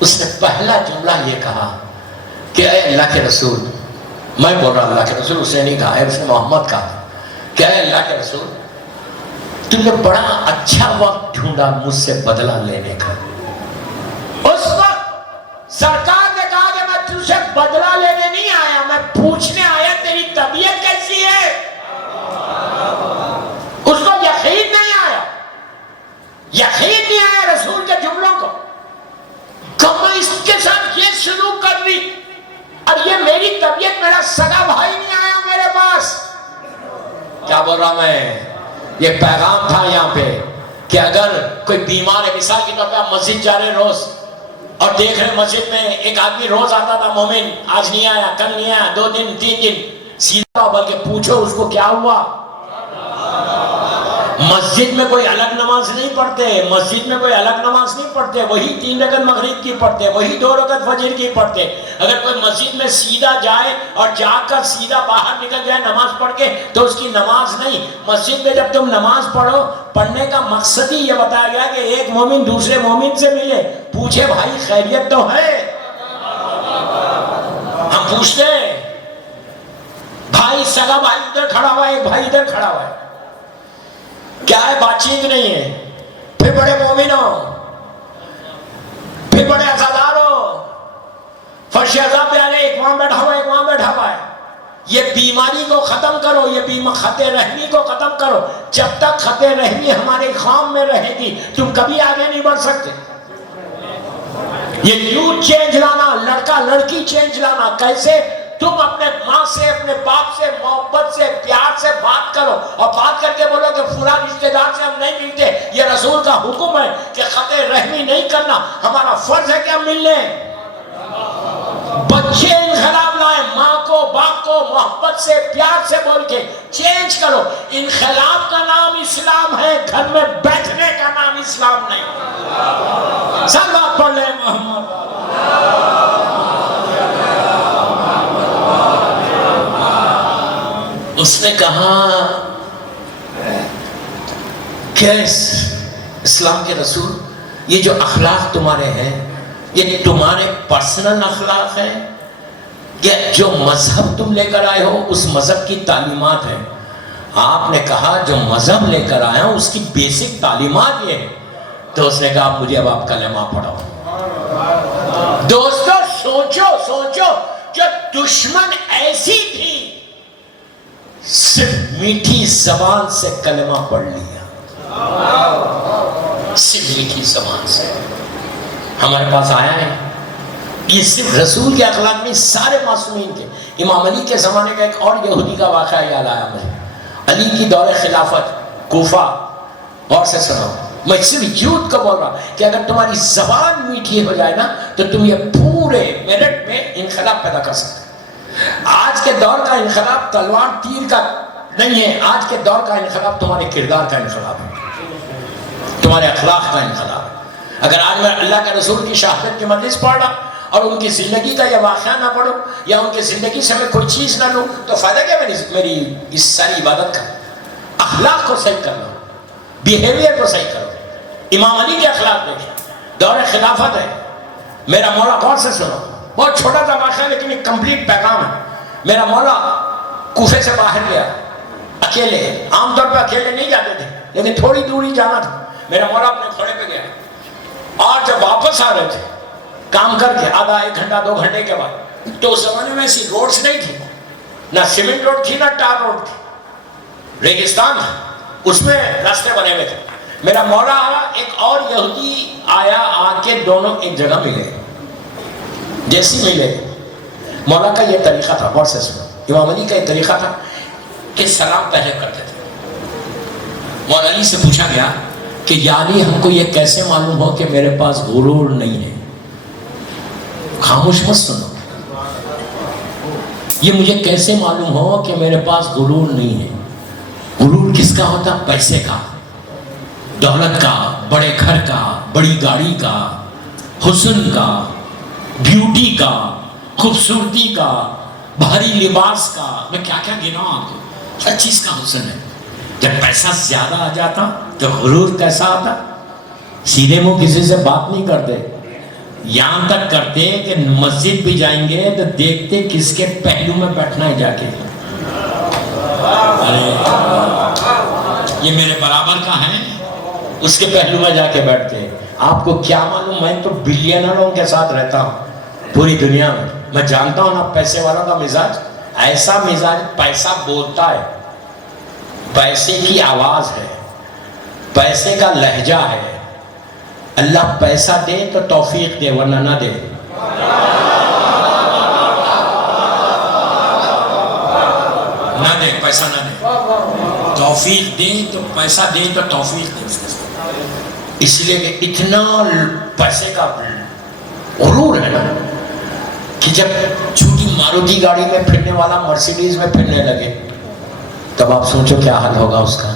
اس نے پہلا جملہ یہ کہا کہ اے اللہ کے رسول، میں بول رہا اللہ کے رسول، اس نے نہیں کہا ہے، اس نے محمد کہا کہ اے اللہ کے رسول تم نے بڑا اچھا وقت ڈھونڈا مجھ سے بدلہ لینے کا. اس وقت سرکار نے کہا کہ میں تجھ سے بدلہ لینے نہیں آیا، میں پوچھنے آیا تیری طبیعت کیسی ہے. اس کو یقین نہیں آیا، یقین نہیں آیا رسول کے جملوں کو کہ میں اس کے ساتھ یہ سلوک کر رہی اور یہ میری طبیعت، میرا سگا بھائی نہیں آیا میرے پاس. کیا بول رہا میں؟ یہ پیغام تھا یہاں پہ کہ اگر کوئی بیمار ہے، مثال کی طور پہ آپ مسجد جا رہے روز اور دیکھ رہے مسجد میں ایک آدمی روز آتا تھا مومن، آج نہیں آیا، کل نہیں آیا، 2 دن 3 دن، سیدھا بلکہ پوچھو اس کو کیا ہوا. مسجد میں کوئی الگ نماز نہیں پڑھتے، مسجد میں کوئی الگ نماز نہیں پڑھتے، وہی 3 رکعت مغرب کی پڑھتے، وہی 2 رکعت فجر کی پڑھتے۔ اگر کوئی مسجد میں سیدھا جائے اور جا کر سیدھا باہر نکل جائے نماز پڑھ کے تو اس کی نماز نہیں۔ مسجد میں جب تم نماز پڑھو، پڑھنے کا مقصد ہی یہ بتایا گیا کہ ایک مومن دوسرے مومن سے ملے، پوچھے بھائی خیریت تو ہے۔ ہم پوچھتے ہیں بھائی، سگا بھائی ادھر کھڑا ہوا ہے، ایک بھائی ادھر کھڑا ہوا ہے، کیا ہے؟ بات چیت نہیں ہے۔ پھر بڑے مومن ہو، پھر بڑے عزادار ہو، فرش عزا پہ آ رہے، ایک وہاں بیٹھا ہوا ہے، ایک وہاں بیٹھا ہوا ہے۔ یہ بیماری کو ختم کرو، یہ خط رحمی کو ختم کرو۔ جب تک خط رحمی ہمارے قوم میں رہے گی تم کبھی آگے نہیں بڑھ سکتے۔ یہ یوتھ چینج لانا، لڑکا لڑکی چینج لانا، کیسے؟ تم اپنے ماں سے، اپنے باپ سے محبت سے، پیار سے بات کرو، اور بات کر کے بولو کہ فلاں رشتہ دار سے ہم نہیں ملتے، یہ رسول کا حکم ہے کہ خط رحمی نہیں کرنا، ہمارا فرض ہے کہ ہم مل لیں۔ بچے انقلاب لائیں، ماں کو باپ کو محبت سے پیار سے بول کے چینج کرو۔ انقلاب کا نام اسلام ہے، گھر میں بیٹھنے کا نام اسلام نہیں۔ سب بات پڑھ لیں محمد۔ اس نے کہا کہ اسلام کے رسول، یہ جو اخلاق تمہارے ہیں یہ تمہارے پرسنل اخلاق ہیں کہ جو مذہب تم لے کر آئے ہو اس مذہب کی تعلیمات ہیں؟ آپ نے کہا جو مذہب لے کر آیا ہوں اس کی بیسک تعلیمات یہ ہے۔ تو اس نے کہا مجھے اب آپ کلمہ پڑھاؤ۔ دوستو سوچو جو دشمن ایسی تھی، صرف میٹھی زبان سے کلمہ پڑھ لیا، صرف میٹھی زبان سے ہمارے پاس آیا ہے۔ یہ صرف رسول کے اخلاق میں، سارے معصومین کے۔ امام علی کے زمانے کا ایک اور یہودی کا واقعہ یاد آیا مجھے، علی کی دور خلافت کوفہ۔ غور سے سنو، میں صرف یوتھ کو بول رہا کہ اگر تمہاری زبان میٹھی ہو جائے نا تو تم یہ پورے منٹ میں انقلاب پیدا کر سکتے۔ آج کے دور کا انقلاب تلوار تیر کا نہیں ہے، آج کے دور کا انقلاب تمہارے کردار کا انقلاب ہے، تمہارے اخلاق کا انقلاب ہے۔ اگر آج میں اللہ کے رسول کی شہادت کی مجلس پڑھ رہا اور ان کی زندگی کا یہ واقعہ نہ پڑھوں یا ان کی زندگی سے میں کوئی چیز نہ لوں تو فائدہ کیا میری اس ساری عبادت کا؟ اخلاق کو صحیح کرنا، بیہیویئر کو صحیح کرو۔ امام علی کے اخلاق دیکھیں، دور خلافت ہے۔ میرا مولا، غور سے سنو، بہت چھوٹا سا واقعہ لیکن ایک کمپلیٹ پیغام ہے۔ میرا مولا کوفے سے باہر گیا اکیلے، عام طور پہ اکیلے نہیں جاتے تھے لیکن تھوڑی دوری جانا تھا۔ میرا مولا اپنے گھوڑے پہ گیا اور جب واپس آ رہے تھے کام کر کے آدھا 1 گھنٹہ 2 گھنٹے کے بعد، تو اس زمانے میں ایسی روڈز نہیں تھی، نہ سیمنٹ روڈ تھی نہ ٹار روڈ تھی، ریگستان تھا، اس میں راستے بنے ہوئے تھے۔ میرا مولا ایک اور یہودی آیا، آ کے دونوں ایک جگہ ملے۔ جیسی ملے، مولا کا یہ طریقہ تھا، غور سے سنو، امام علی کا یہ طریقہ تھا کہ سلام پہلے کرتے تھے۔ مولا علی سے پوچھا گیا کہ یا علی، ہم کو یہ کیسے معلوم ہو کہ میرے پاس غرور نہیں ہے؟ خاموش مت سنو، یہ مجھے کیسے معلوم ہو کہ میرے پاس غرور نہیں ہے؟ غرور کس کا ہوتا؟ پیسے کا، دولت کا، بڑے گھر کا، بڑی گاڑی کا، حسن کا، بیوٹی کا، خوبصورتی کا، بھاری لباس کا، میں کیا کیا گناؤں آپ کو، ہر چیز کا حسن ہے۔ جب پیسہ زیادہ آ جاتا تو غرور کیسا آتا؟ سیدھے منہ کسی سے بات نہیں کرتے، یہاں تک کرتے کہ مسجد بھی جائیں گے تو دیکھتے کس کے پہلو میں بیٹھنا ہے جا کے، ارے یہ میرے برابر کا ہے، اس کے پہلو میں جا کے بیٹھتے۔ آپ کو کیا معلوم، میں تو بلینروں کے ساتھ رہتا ہوں پوری دنیا میں، میں جانتا ہوں نا پیسے والوں کا مزاج، ایسا مزاج، پیسہ بولتا ہے، پیسے کی آواز ہے، پیسے کا لہجہ ہے۔ اللہ پیسہ دے تو توفیق دے، ورنہ نہ دے۔ نہ دے، پیسہ نہ دے، توفیق دے تو پیسہ دے تو توفیق دے۔ اس لیے کہ اتنا پیسے کا غرور ہے نا کہ جب چھوٹی ماروتی گاڑی میں پھرنے والا مرسیڈیز میں پھرنے لگے تب آپ سوچو کیا حال ہوگا اس کا۔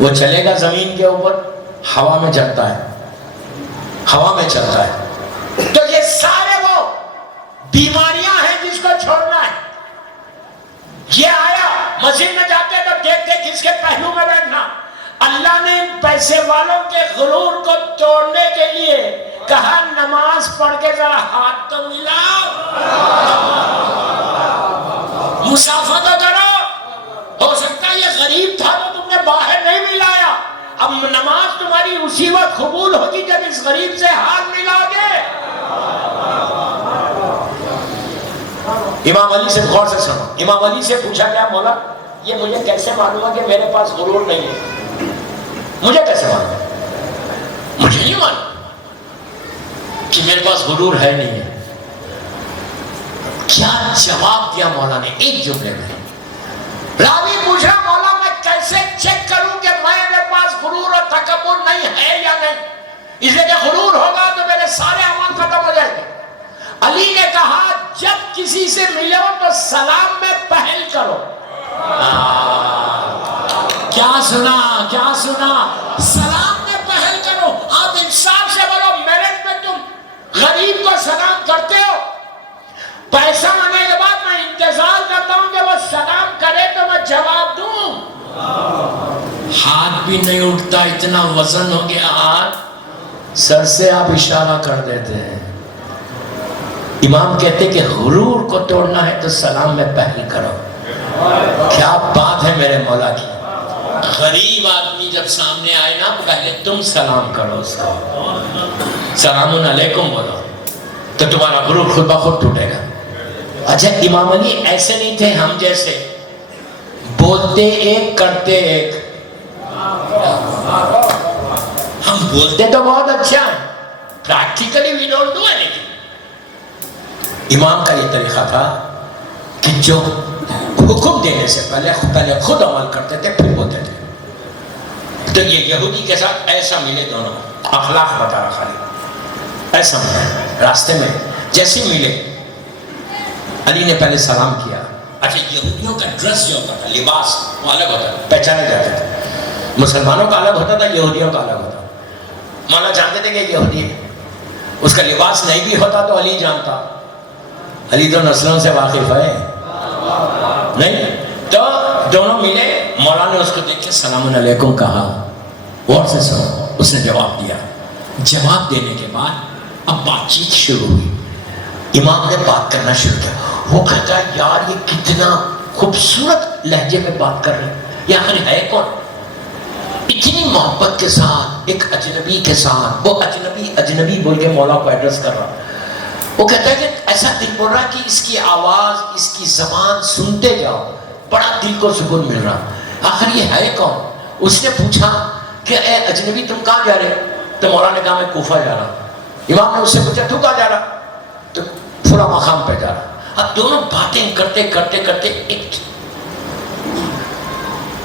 وہ چلے گا زمین کے اوپر، ہوا میں چلتا ہے، ہوا میں چلتا ہے۔ تو یہ سارے وہ بیماریاں ہیں جس کو چھوڑنا ہے۔ یہ آیا مسجد میں جاتے تو دیکھتے کس کے پہلو میں بیٹھنا۔ اللہ نے ان پیسے والوں کے غرور کو توڑنے کے لیے کہا نماز پڑھ کے ذرا ہاتھ تو ملاؤ، مسافہ تو کرو۔ ہو سکتا ہے یہ غریب تھا تو تم نے باہر نہیں ملایا، اب نماز تمہاری اسی وقت قبول ہوگی جب اس غریب سے ہاتھ ملا گے۔ امام علی سے غور سے سنو، امام علی سے پوچھا گیا مولا یہ مجھے کیسے معلوم ہے کہ میرے پاس غرور نہیں ہے؟ مجھے کیسے معلوم ہے؟ مجھے نہیں معلوم کہ میرے پاس غرور ہے نہیں ہے۔ کیا جواب دیا مولا نے ایک جملے میں؟ راوی پوچھ رہا مولا میں کیسے چیک کروں کہ میرے پاس غرور اور تکبر نہیں ہے یا نہیں؟ اس لیے کہ غرور ہوگا تو میرے سارے اعمال ختم ہو جائیں گے۔ علی نے کہا جب کسی سے ملو تو سلام میں پہل کرو۔ کیا سنا، کیا سنا؟ سلام میں پہل کرو۔ آپ انصاف سے بولو، میرٹ میں تم غریب کو سلام کرتے ہو، پیسہ آنے کے بعد میں انتظار کرتا ہوں کہ وہ سلام کرے تو میں جواب دوں۔ ہاتھ بھی نہیں اٹھتا، اتنا وزن ہو گیا ہاتھ، سر سے آپ اشارہ کر دیتے ہیں۔ امام کہتے کہ غرور کو توڑنا ہے تو سلام میں پہل کرو۔ کیا بات ہے میرے مولا کی۔ غریب آدمی جب سامنے آئے نا پہلے تم سلام کرو اس کو، سلام علیکم بولو تو تمہارا غرور خود بخود ٹوٹے گا۔ اچھا امام علی ایسے نہیں تھے ہم جیسے، بولتے ایک کرتے ایک۔ ہم بولتے تو بہت اچھا ہے، practically we don't do anything. امام کا یہ طریقہ تھا کہ جو حکم دینے سے پہلے خود عمل کرتے تھے پھر بولتے تھے۔ تو یہ یہودی کے ساتھ ایسا ملے، دونوں اخلاق بتا رہا خالی، ایسا ملے راستے میں جیسے ملے علی نے پہلے سلام کیا۔ اچھا یہودیوں کا ڈریس جو ہوتا تھا، لباس وہ الگ ہوتا تھا، پہچانے جاتے تھے۔ مسلمانوں کا الگ ہوتا تھا، یہودیوں کا الگ ہوتا۔ مولا جانتے تھے کہ یہودی ہے، اس کا لباس نہیں بھی ہوتا تو علی جانتا۔ علی تو نسلوں سے واقف ہے نہیں؟ تو دونوں ملے، مولا نے اس کو دیکھ کے سلام علیکم کہا، غور سے سنو، اس نے جواب دیا۔ جواب دینے کے بعد اب بات چیت شروع ہوئی، امام نے بات کرنا شروع کیا۔ وہ کہتا ہے یار یہ کتنا خوبصورت لہجے میں بات کر رہے ہیں، یہ آخر ہے کون؟ اتنی محبت کے ساتھ ایک اجنبی کے ساتھ، وہ اجنبی بول کے مولا کو ایڈریس کر رہا۔ وہ کہتا ہے کہ ایسا دل بول رہا کہ اس کی آواز، اس کی زبان سنتے جاؤ، بڑا دل کو سکون مل رہا۔ آخر یہ ہے کون؟ اس نے پوچھا کہ اے اجنبی تم کہاں جا رہے؟ تو مولا نے کہا میں کوفہ جا رہا۔ امام نے اس سے پوچھا تو کہاں جا رہا؟ تو پورا مقام پہ جا رہا۔ اب دونوں باتیں کرتے کرتے کرتے ایک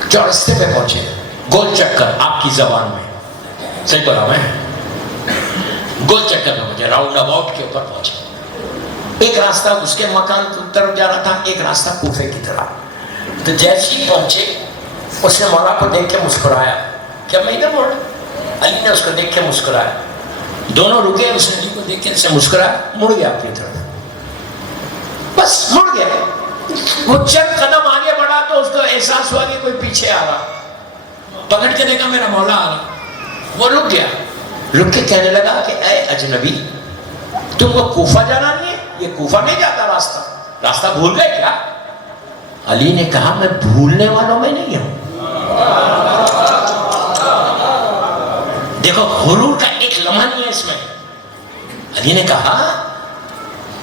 چورستے پہ پہنچے، گول چکر آپ کی زبان میں، صحیح بولا میں؟ گول چکر میں پہنچے، راؤنڈ اباؤٹ کے اوپر پہنچے۔ ایک راستہ اس کے مکان کی طرف جا رہا تھا، ایک راستہ کوفے کی طرف۔ تو جیسے ہی پہنچے اس نے مولا کو دیکھ کے مسکرایا، کیا میں ادھر بول رہا؟ علی نے اس کو دیکھ کے مسکرایا، دونوں رکے، اس نے علی کو دیکھ کے اسے مسکرایا، مڑ گیا اپنی طرف، بس مڑ گیا۔ وہ چند قدم آگے بڑھا تو اس کو احساس ہوا کہ کوئی پیچھے آ رہا، پکڑ کے دیکھا میرا مولا آ رہا، وہ رک گیا، رک کے کہنے لگا کہ اے اجنبی تم کو کوفہ جانا نہیں ہے؟ یہ کوفہ نہیں جاتا راستہ بھول گئے کیا؟ علی نے کہا میں بھولنے والوں میں نہیں ہوں۔ دیکھو غرور کا ایک لمحہ نہیں ہے اس میں۔ علی نے کہا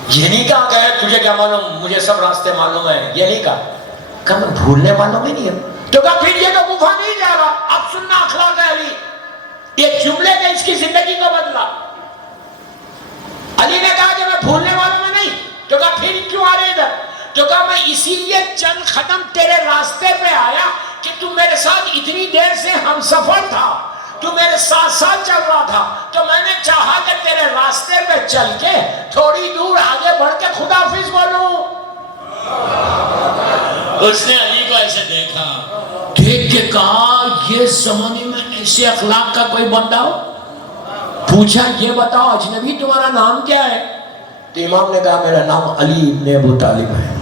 یہ نہیں کہا کہ تجھے کیا معلوم، مجھے سب راستے معلوم ہیں، یہ نہیں کہا میں بھولنے والوں میں نہیں ہوں۔ تو کہا پھر یہ تو کوفہ نہیں جا رہا، اب سننا اخلاق ہے علی، یہ جملے نے اس کی زندگی کو بدلا۔ علی نے کہا کہ میں بھولنے والوں میں نہیں، تو کہا پھر کیوں آ رہے ادھر؟ تو کہا میں اسی لیے چند قدم تیرے راستے پہ آیا کہ تو میرے ساتھ اتنی دیر سے ہم سفر تھا، تو میرے ساتھ ساتھ چل رہا تھا، تو میں نے چاہا کہ تیرے راستے پہ چل کے تھوڑی دور آگے بڑھ کے خدا حافظ بولوں۔ اس نے علی کو ایسے دیکھا، دیکھ کے کہا یہ اس زمانے میں ایسے اخلاق کا کوئی بندہ ہو؟ پوچھا یہ بتاؤ اجنبی تمہارا نام کیا ہے؟ تو امام نے کہا میرا نام علی ابن ابو طالب ہے۔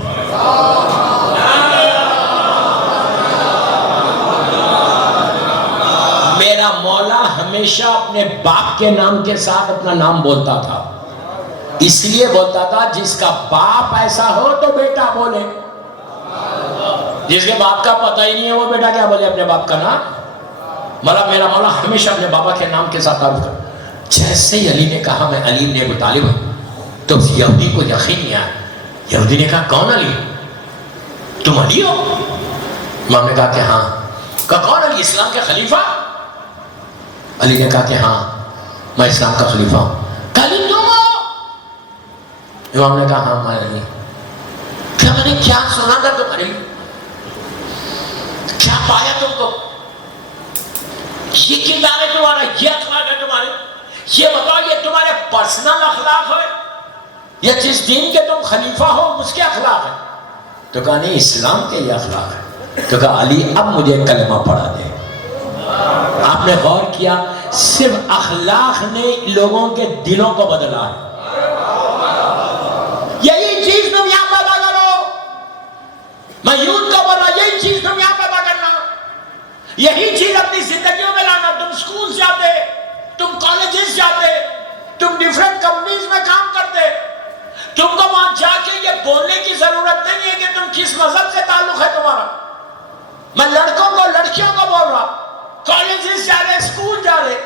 میرا مولا ہمیشہ اپنے باپ کے نام کے ساتھ اپنا نام بولتا تھا، اس لیے بولتا تھا جس کا باپ ایسا ہو تو بیٹا بولے، جس کے باپ کا پتہ ہی نہیں ہے وہ بیٹا کیا بولے اپنے باپ کا نام۔ میرا مولا ہمیشہ اپنے بابا کے نام کے ساتھ تعارف کر۔ جیسے ہی علی نے کہا میں علی ابن ابو طالب ہوں تو یہودی کو یقین نہیں آیا۔ یہودی نے کہا کون علی؟ تم علی ہو؟ امام نے کہا کہ ہاں۔ کہا کون علی؟ اسلام کے خلیفہ؟ علی نے کہا کہ ہاں میں اسلام کا خلیفہ ہوں۔ کہا علی تم ہو؟ امام نے کہا ہاں میں علی۔ کیا میں نے کیا سنا تھا تمہارے لیے؟ کیا پایا تم کو؟ یہ کردار ہے تمہارا، یہ اخلاق ہے تمہارے؟ یہ بتاؤ یہ تمہارے پرسنل اخلاق ہے یا جس دین کے تم خلیفہ ہو اس کے اخلاق ہے؟ تو کہا نہیں اسلام کے یہ اخلاق ہے۔ تو کہا علی اب مجھے کلمہ پڑھا دے۔ آپ نے غور کیا صرف اخلاق نے لوگوں کے دلوں کو بدلا ہے۔ یہی چیز تم یہاں پیدا کرو، میں یوتھ کو بول رہا یہی چیز تم یہاں پیدا کرنا، یہی چیز اپنی زندگیوں میں لانا۔ تم سکول جاتے، تم کالجز جاتے، تم ڈیفرنٹ کمپنیز میں کام کرتے، تم کو وہاں جا کے یہ بولنے کی ضرورت نہیں ہے کہ تم کس مذہب سے تعلق ہے تمہارا۔ میں لڑکوں کو لڑکیوں کو بول رہا، کالجز جا رہے، سکول جا رہے،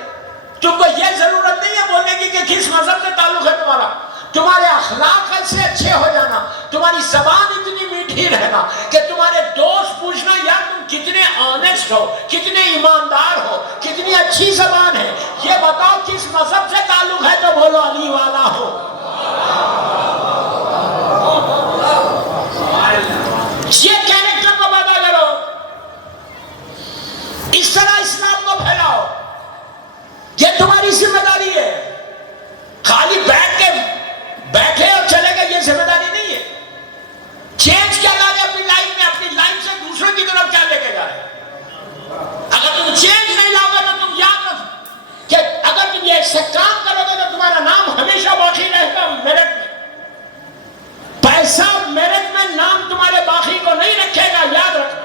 تم کو یہ ضرورت نہیں ہے بولنے کی کہ کس مذہب سے تعلق ہے تمہارا۔ تمہارے اخلاق سے اچھے ہو جانا، تمہاری زبان اتنی میٹھی رہنا کہ تمہارے دوست پوچھنا یار تم کتنے آنیسٹ ہو، کتنے ایماندار ہو، کتنی اچھی زبان ہے، یہ بتاؤ کس مذہب سے تعلق ہے تو بولو علی والا ہو۔ یہ کیریکٹر کو پیدا کرو، اس طرح اسلام کو پھیلاؤ، یہ تمہاری ذمہ داری ہے۔ خالی بیٹھے اور چلے گئے یہ ذمہ داری نہیں ہے۔ چینج کیا لا رہے اپنی لائف میں، اپنی لائف سے دوسروں کی طرف کیا لے کے جا رہے؟ اگر تم چینج نہیں لاؤ گے تو تم یاد رکھو کہ اگر تم یہ ایسے کام کرو گے تو تمہارا نام ہمیشہ باقی رہے گا میرٹ میں۔ پیسہ میرٹ میں نام تمہارے باقی کو نہیں رکھے گا، یاد رکھنا۔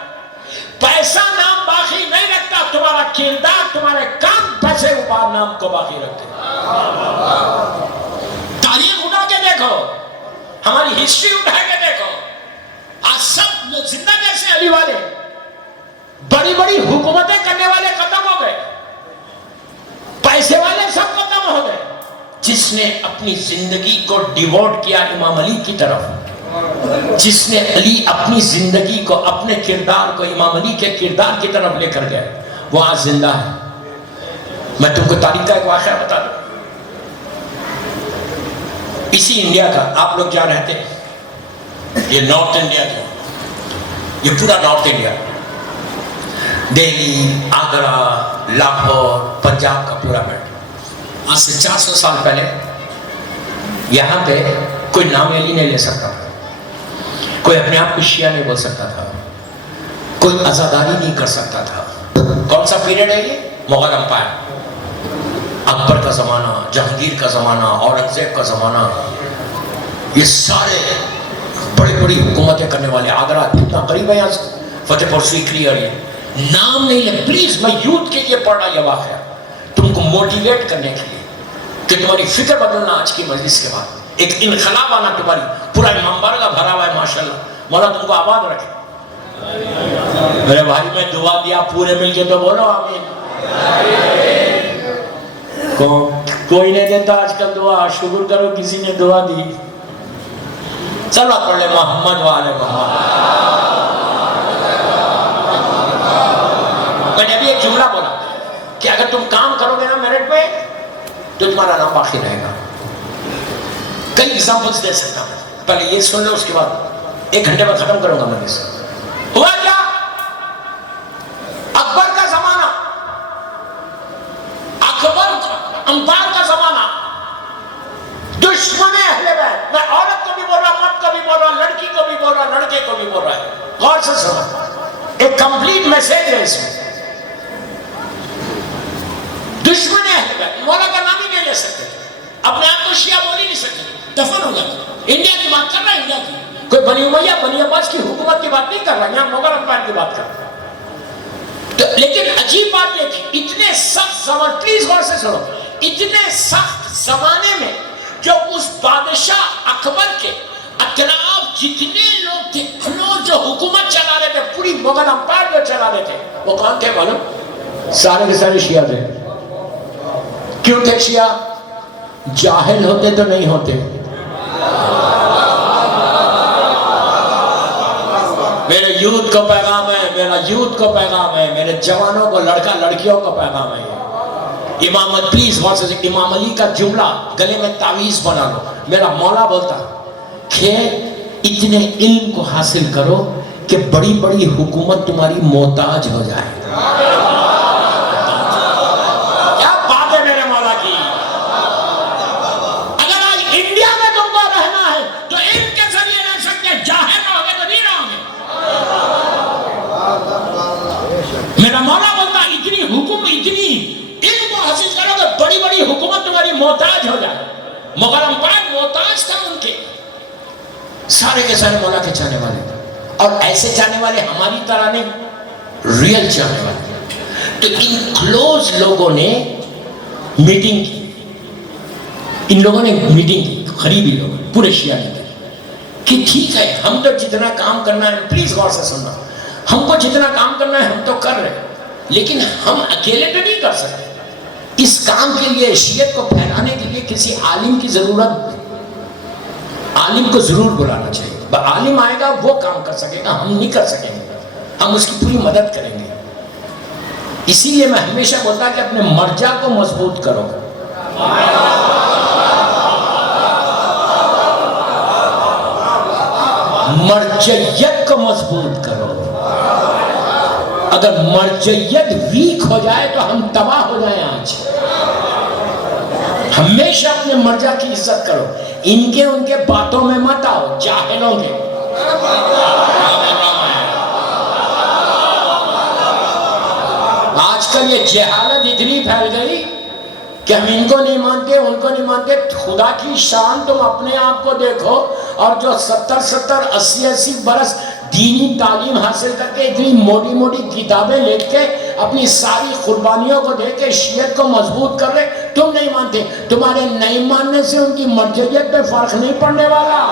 پیسہ نام باقی نہیں رکھتا، تمہارا کردار، تمہارے کام پیسے اوپر نام کو باقی رکھتے ہیں۔ تاریخ اٹھا کے دیکھو، ہماری ہسٹری اٹھا کے دیکھو، آج سب زندہ کیسے علی والے، بڑی بڑی حکومتیں کرنے والے ختم ہو گئے، پیسے والے سب ختم ہو گئے۔ جس نے اپنی زندگی کو ڈیووٹ کیا امام علی کی طرف، جس نے علی اپنی زندگی کو، اپنے کردار کو امام علی کے کردار کی طرف لے کر گئے، وہ آج زندہ ہے۔ میں تم کو تاریخ کا ایک واقعہ بتا دوں، اسی انڈیا کا، آپ لوگ جہاں رہتے ہیں، یہ نارتھ انڈیا جو، یہ پورا نارتھ انڈیا، دہلی، آگرہ، لاہور، پنجاب کا پورا بیلٹ، آج سے 400 سال پہلے یہاں پہ کوئی نام علی نہیں لے سکتا تھا، کوئی اپنے آپ کو شیعہ نہیں بول سکتا تھا، کوئی عزاداری نہیں کر سکتا تھا۔ کون سا پیریڈ ہے یہ؟ مغل امپائر، اکبر کا زمانہ، جہانگیر کا زمانہ، اورنگزیب کا زمانہ، یہ سارے بڑی بڑی حکومتیں کرنے والے۔ آگرہ کتنا قریب ہے یہاں سے، فتح پور سیکری، اور یہ نام نہیں لے۔ پلیز میں یوتھ کے لیے پڑھ رہا یہ واقعہ تم کو موٹیویٹ کرنے کے لیے کہ تمہاری فکر بدلنا آج کی مجلس کے بعد، ایک انقلاب آنا تمہاری، پورا امام بارگاہ بھرا ہوا ہے ماشاءاللہ، مولا تم کو آباد رکھے۔ میرے بھائی میں دعا دیا، پورے مل کے تو بولو آمین۔ کوئی نہیں دیتا آج کل دعا، شکر کرو کسی نے دعا دی۔ چلو پڑھ لے محمد والے محمد۔ میں نے ابھی ایک جملہ بولا کہ اگر تم کام کرو گے نا میرٹ میں تو تمہارا نام باقی رہے گا۔ کئی ایگزامپلس دے سکتا ہوں، پہلے یہ سن لو، اس کے بعد 1 گھنٹے میں ختم کروں گا میں اس۔ ہوا کیا؟ اکبر کا زمانہ، اکبر امپائر کا زمانہ، دشمن اہل بیت، میں عورت کو بھی بول رہا، مرد کو بھی بول رہا، لڑکی کو بھی بول رہا، لڑکے کو بھی بول رہا ہے، غور سے سنو، ایک کمپلیٹ میسج ہے اس میں۔ دشمن اہل بیت، مولا کا نام ہی نہیں لے سکتے، اپنے آپ کو شیعہ بول ہی نہیں سکتے، دفن ہو جاتے۔ انڈیا کی بات کر رہا ہے، انڈیا کی، کوئی بنی امیہ بنی عباس کی حکومت کی بات نہیں کر رہا، یہاں مغل امپائر کی بات کر رہا۔ لیکن عجیب بات یہ کہ اتنے سخت زمان، پلیز غور سے سنو، اتنے سخت زمانے میں جو اس بادشاہ اکبر کے اطراف جتنے لوگ تھے، جو حکومت چلا رہے تھے، پوری مغل امپائر جو چلا رہے تھے، وہ کون تھے معلوم؟ سارے کے سارے شیعہ تھے۔ کیوں تھے شیعہ؟ جاہل ہوتے تو نہیں ہوتے۔ میرے یوتھ کو پیغام ہے، میرا یوتھ کو پیغام ہے، میرے جوانوں کو، لڑکا لڑکیوں کو پیغام ہے۔ امامت، پلیز غور سے، امام علی کا جملہ گلے میں تعویذ بنا لو۔ میرا مولا بولتا کہ اتنے علم کو حاصل کرو کہ بڑی بڑی حکومت تمہاری محتاج ہو جائے۔ کیا بات ہے میرے مولا کی! اگر آج انڈیا میں تم کو رہنا ہے تو علم کے ذریعے رہ سکتے، جاہل رہو گے تو نہیں رہو گے۔ میرا مولا بولتا اتنی حکومت، اتنی علم کو حاصل کرو کہ بڑی بڑی حکومت تمہاری محتاج ہو جائے۔ مغل امپائر محتاج تھا ان کے، سارے کے سارے مولا کے چاہنے والے تھے، اور ایسے چاہنے والے ہماری طرح نہیں، ریئل چاہنے والے۔ تو ان کلوز لوگوں نے میٹنگ کی، ان لوگوں نے میٹنگ کی، قریبی لوگ پورے شیعہ کے کہ ٹھیک ہے ہم تو جتنا کام کرنا ہے، پلیز غور سے سننا، ہم کو جتنا کام کرنا ہے ہم تو کر رہے ہیں، لیکن ہم اکیلے تو نہیں کر سکتے۔ اس کام کے لیے، شیعت کو پھیلانے کے لیے کسی عالم کی ضرورت، عالم کو ضرور بلانا چاہیے۔ عالم آئے گا وہ کام کر سکے گا، ہم نہیں کر سکیں گے، ہم اس کی پوری مدد کریں گے۔ اسی لیے میں ہمیشہ بولتا کہ اپنے مرجع کو مضبوط کرو۔ مرجعیت کو مضبوط کرو۔ اگر مرجعیت ویک ہو جائے تو ہم تباہ ہو جائیں۔ آج ہمیشہ اپنے مرجع کی عزت کرو، ان کے باتوں میں مت آؤ، جاہلوں کے۔ آج کل یہ جہالت اتنی پھیل گئی کہ ہم ان کو نہیں مانتے، ان کو نہیں مانتے۔ خدا کی شان تم اپنے آپ کو دیکھو، اور جو 70 80 برس دینی تعلیم حاصل کر کے اتنی موٹی موٹی کتابیں لکھ کے اپنی ساری قربانیوں کو دے کے شیعت کو مضبوط کر رہے، تم نہیں مانتے۔ تمہارے نہیں ماننے سے ان کی مرجعیت پہ فرق نہیں پڑنے والا۔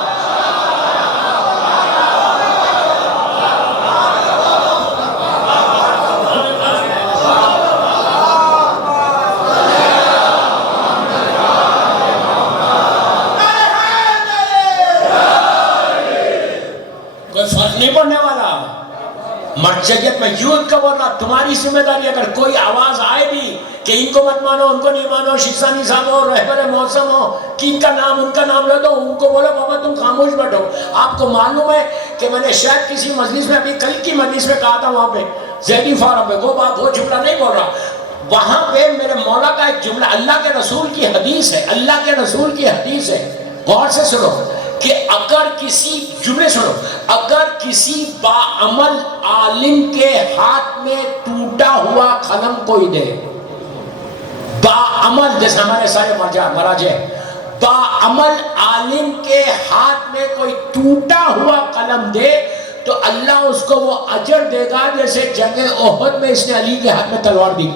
نہیں پڑھنے والا۔ مرجعیت میں یوتھ کا بولنا تمہاری ذمہ داری۔ اگر کوئی آواز آئے بھی کہ ان کو مت مانو، ان کو نہیں مانو، شیخ صاحب ہو، رہبر موسم ہو، کن کا نام ان کا نام لے دو، ان کو بولو بابا تم خاموش بیٹھو۔ آپ کو معلوم ہے کہ میں نے شاید کسی مجلس میں، ابھی کل کی مجلس میں کہا تھا، وہاں پہ زیدی فارم پہ، وہ جملہ نہیں بول رہا، وہاں پہ میرے مولا کا ایک جملہ، اللہ کے رسول کی حدیث ہے، اللہ کے رسول کی حدیث ہے، غور سے سنو، کہ اگر کسی جملے سنو، اگر کسی باعمل عالم کے ہاتھ میں ٹوٹا ہوا قلم کوئی دے، باعمل، جیسے ہمارے سارے مراجع، باعمل عالم کے ہاتھ میں کوئی ٹوٹا ہوا قلم دے تو اللہ اس کو وہ اجر دے گا جیسے جنگ احد میں اس نے علی کے ہاتھ میں تلوار دی۔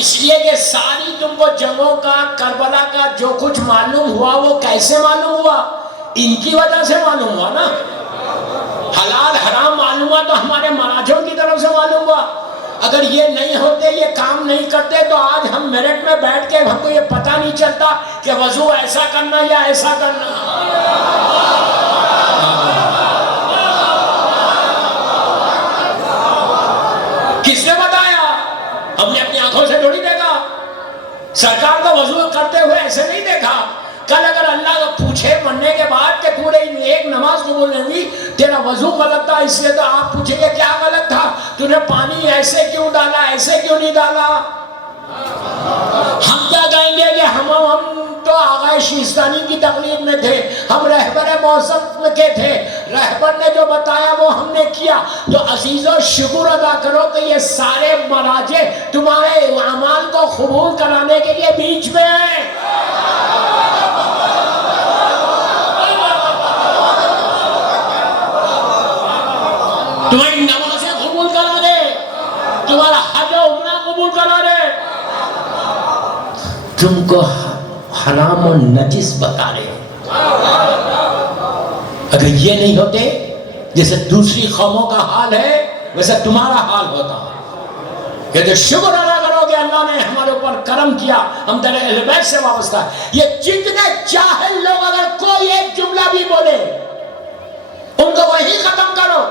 اس لیے کہ ساری تم کو جنگوں کا، کربلا کا جو کچھ معلوم ہوا وہ کیسے معلوم ہوا؟ ان کی وجہ سے معلوم ہوا نا۔ حلال حرام معلوم ہوا تو ہمارے مراجعوں کی طرف سے معلوم ہوا۔ اگر یہ نہیں ہوتے، یہ کام نہیں کرتے تو آج ہم میرٹ میں بیٹھ کے ہم کو یہ پتہ نہیں چلتا کہ وضو ایسا کرنا یا ایسا کرنا۔ کس نے بتایا؟ ہم نے اپنی آنکھوں سے تھوڑی دیکھا، سرکار کا وضو کرتے ہوئے ایسے نہیں دیکھا۔ کل اگر اللہ کو پوچھے مرنے کے بعد کہ پورے ایک نماز قبول نہیں ہوئی، تیرا وضو غلط تھا، اس لیے تو آپ پوچھیں گے کیا غلط تھا؟ تو نے پانی ایسے کیوں ڈالا، ایسے کیوں نہیں ڈالا؟ ہم کیا کہیں گے کہ ہم تو آغا شیستانی کی تقلید میں تھے، ہم رہبر موصف کے تھے، رہبر نے جو بتایا وہ ہم نے کیا. تو عزیزو شکر ادا کرو کہ یہ سارے مراجع تمہارے اعمال کو قبول کرانے کے لیے بیچ میں ہیں. تمہاری نمازیں قبول کرا دے، تمہارا حج و عمرہ قبول کرا دے. تم کو حرام و نجس بتا رہے. اگر یہ نہیں ہوتے جیسے دوسری قوموں کا حال ہے ویسے تمہارا حال ہوتا. یہ جو شکر ادا کرو کہ اللہ نے ہمارے اوپر کرم کیا، ہم در اہل بیت سے وابستہ ہے. یہ جتنے جاہل لوگ اگر کوئی ایک جملہ بھی بولے ان کو وہی ختم کرو.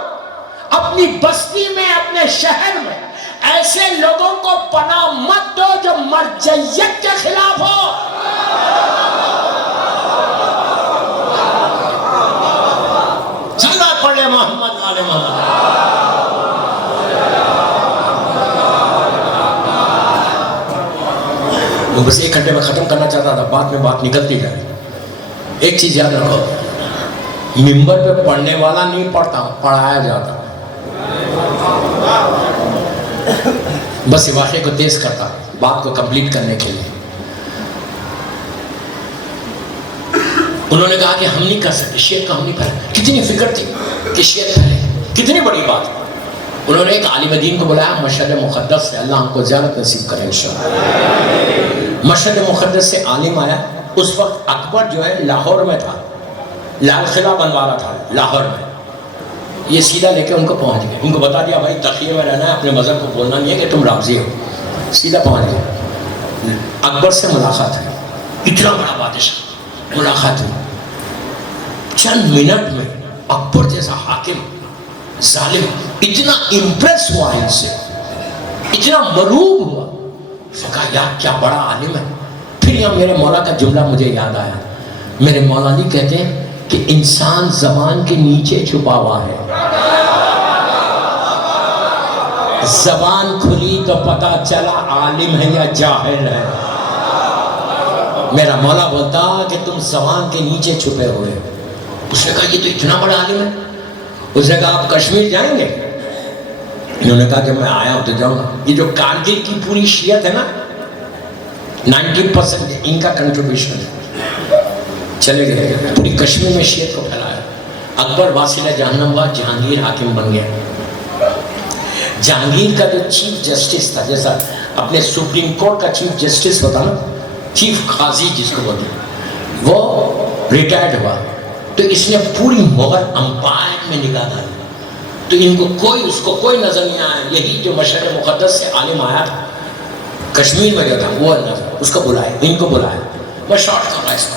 اپنی بستی میں، اپنے شہر میں ایسے لوگوں کو پناہ مت دو جو مرجعیت کے خلاف ہو. صلوات پڑھ لے محمد آل محمد. وہ بس 1 گھنٹے میں ختم کرنا چاہتا تھا، بعد میں بات نکلتی جائے. ایک چیز یاد رکھو، منبر پہ پڑھنے والا نہیں پڑھتا، پڑھایا جاتا. بس یہ واقعے کو تیز کرتا بات کو کمپلیٹ کرنے کے لیے. انہوں نے کہا کہ ہم نہیں کر سکتے، شیعت کا ہم نہیں پھیلا. کتنی فکر تھی کہ شیعت پھیلے، کتنی بڑی بات. انہوں نے ایک عالم دین کو بلایا مشہد مقدس سے، اللہ ہم کو زیارت نصیب کرے انشاءاللہ. مشہد مقدس سے عالم آیا. اس وقت اکبر جو ہے لاہور میں تھا، لال قلعہ بنوانا تھا لاہور میں. یہ سیدھا لے کے ان کو پہنچ گئے. ان کو بتا دیا بھائی تقیہ میں رہنا ہے، اپنے مذہب کو بولنا نہیں ہے کہ تم رافضی ہو. سیدھا پہنچ گئے. اکبر سے ملاقات ہے، اتنا بڑا بادشاہ، ملاقات ہوئی. چند منٹ میں اکبر جیسا حاکم ظالم اتنا امپریس ہوا ان سے، اتنا ملوم ہوا. اس نے کہا یار کیا بڑا عالم ہے. پھر یہاں میرے مولا کا جملہ مجھے یاد آیا. میرے مولا علی کہتے ہیں کہ انسان زبان کے نیچے چھپا ہوا ہے، زبان کھلی تو پتا چلا عالم ہے یا جاہل ہے. میرا مولا بولتا کہ تم زبان کے نیچے چھپے ہوئے. اس نے کہا یہ تو اتنا بڑا عالم ہے. اس نے کہا آپ کشمیر جائیں گے؟ انہوں نے کہا کہ میں آیا ہوں تو جاؤں گا. یہ جو کارگل کی پوری شیعت ہے نا، 90% ان کا کنٹریبیوشن ہے. چلے گئے پوری کشمیر میں شیعت کو پھیلایا. اکبر واصل جہنم ہوا، جہانگیر حاکم بن گیا. جہانگیر کا جو چیف جسٹس تھا، جیسا اپنے سپریم کورٹ کا چیف جسٹس ہوتا نا، چیف قاضی جس کو بولتے ہیں، وہ ریٹائرڈ ہوا. تو اس نے پوری مہر امپائر میں نگاہ ڈالی. تو ان کو کوئی، اس کو کوئی نظر نہیں آیا. یہی جو مشہد مقدس سے عالم آیا تھا کشمیر میں جو تھا وہ نظر، اس کو بلایا، ان کو بلایا. میں شارٹ کر رہا اس کو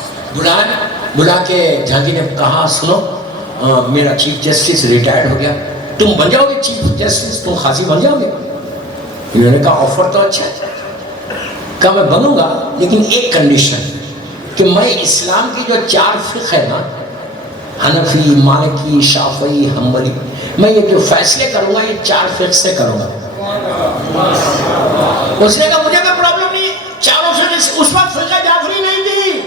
بلا کے جہانگیر نے کہا سنو میرا چیف جسٹس ریٹائرڈ ہو گیا، تم بن جاؤ گے چیف جسٹس، تم قاضی بن جاؤ گے. انہوں نے کہا آفر تو اچھا ہے. کہا میں بنوں گا لیکن ایک کنڈیشن کہ میں اسلام کی جو 4 فقہ ہے نا، حنفی، مالکی، شافعی، حنبلی، میں یہ جو فیصلے کروں گا یہ 4 فقہ سے کروں گا. اس نے کہا مجھے کوئی پرابلم نہیں، 4 فقہ سے. اس وقت فقہ جعفری نہیں تھی.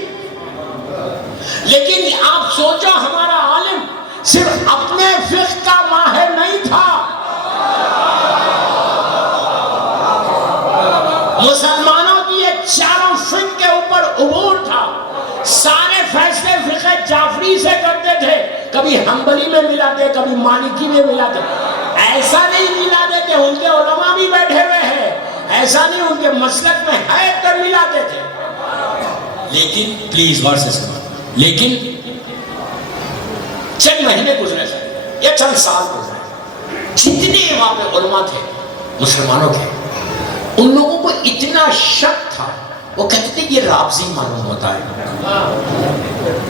لیکن آپ سوچو ہمارا عالم صرف اپنے فقہ کا ماہر نہیں تھا، مسلمانوں کی یہ 4 فقہ کے اوپر عبور تھا. سارے فیصلے فقہ جعفری سے کرتے تھے. کبھی حنبلی میں ملاتے، کبھی مالکی میں ملاتے. ایسا نہیں ملاتے تھے، ان کے علماء بھی بیٹھے ہوئے ہیں، ایسا نہیں ان کے مسلک میں ہے کر ملاتے تھے. لیکن پلیز غور سے سنو، لیکن چند مہینے گزرے تھے یا چند سال گزرے، جتنے وہاں پہ علماء تھے مسلمانوں کے، ان لوگوں کو اتنا شک تھا. وہ کہتے تھے یہ رافضی معلوم ہوتا ہے،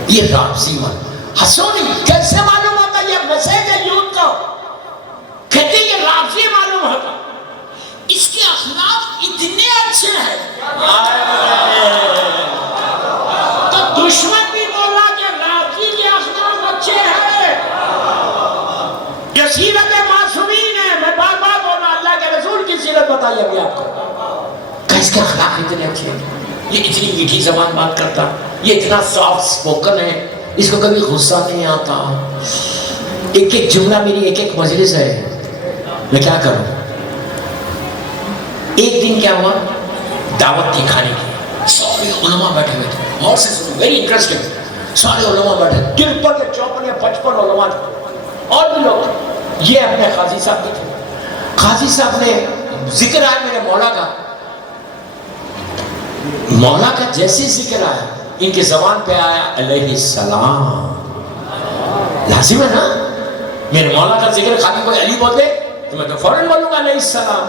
یہ رافضی معلوم. ہنسو نہیں، کیسے معلوم ہوتا ہے؟ یہ میسیج ہے یوتھ کا. کہتے ہیں یہ رافضی معلوم ہوتا، اس کے اخلاق اتنے اچھے ہیں. تو دشمن بھی بولا کہ رافضی کے اخلاق اچھے ہیں. یہ سیرت معصومین ہے. میں بار بار بولا اللہ کے رسول کی سیرت بتائی ابھی آپ کو، کہ اس کے اخلاق اتنے اچھے ہیں. یہ اتنی میٹھی زبان بات کرتا، یہ اتنا سافٹ سپوکن ہے، اس کو کبھی غصہ نہیں آتا، ایک ایک جملہ میری ایک ایک مجلس ہے، میں کیا کروں؟ ایک دن کیا ہوا، دعوت تھی کھانے کی، سارے علماء بیٹھے ہوئے تھے، اور سے سنو، ویری انٹرسٹنگ، سارے علماء بیٹھے، 53 یا 54 یا 55 علماء تھے، اور بھی لوگ، یہ اپنے قاضی صاحب بھی تھے۔ قاضی صاحب نے ذکر آیا میرے مولا کا، مولا کا جیسے ذکر آیا ان کی زبان پہ آیا علیہ السلام، لازم ہے نا، میرے مولا کا ذکر خالی کوئی علی بولتے تو میں تو فوراً بولوں گا علیہ السلام۔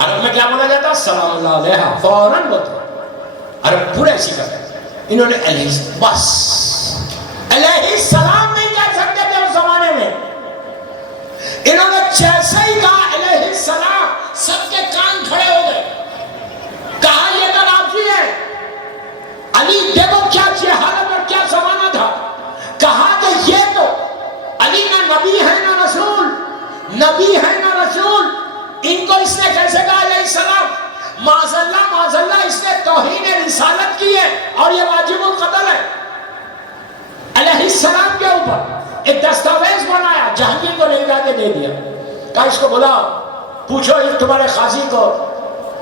عرب میں کیا بولا جاتا؟ سلام اللہ علیہ، فوراً بولتا، عرب پورا ایسی کرتے، انہوں نے علیہ السلام، بس علیہ السلام نہیں کہہ سکتے تھے اس زمانے میں، انہوں نے جیسے ہی کہا علیہ السلام سب کے کان کھڑے ہو گئے، کہا یہ تو آپ جی ہے، علی دیکھو کیا جہالت اور کیا زمانہ تھا، کہا کہ یہ تو علی نہ نبی ہے نہ رسول، نبی ہے نہ رسول، ان کو اس نے کیسے کہا علیہ السلام؟ معاذ اللہ اس نے توہین رسالت کی ہے اور یہ واجب القتل ہے۔ علیہ السلام کے اوپر ایک دستاویز بنایا، جہانگیر کو لے جا کے دے دیا، کہا اس کو بلا، پوچھو ایک تمہارے قاضی کو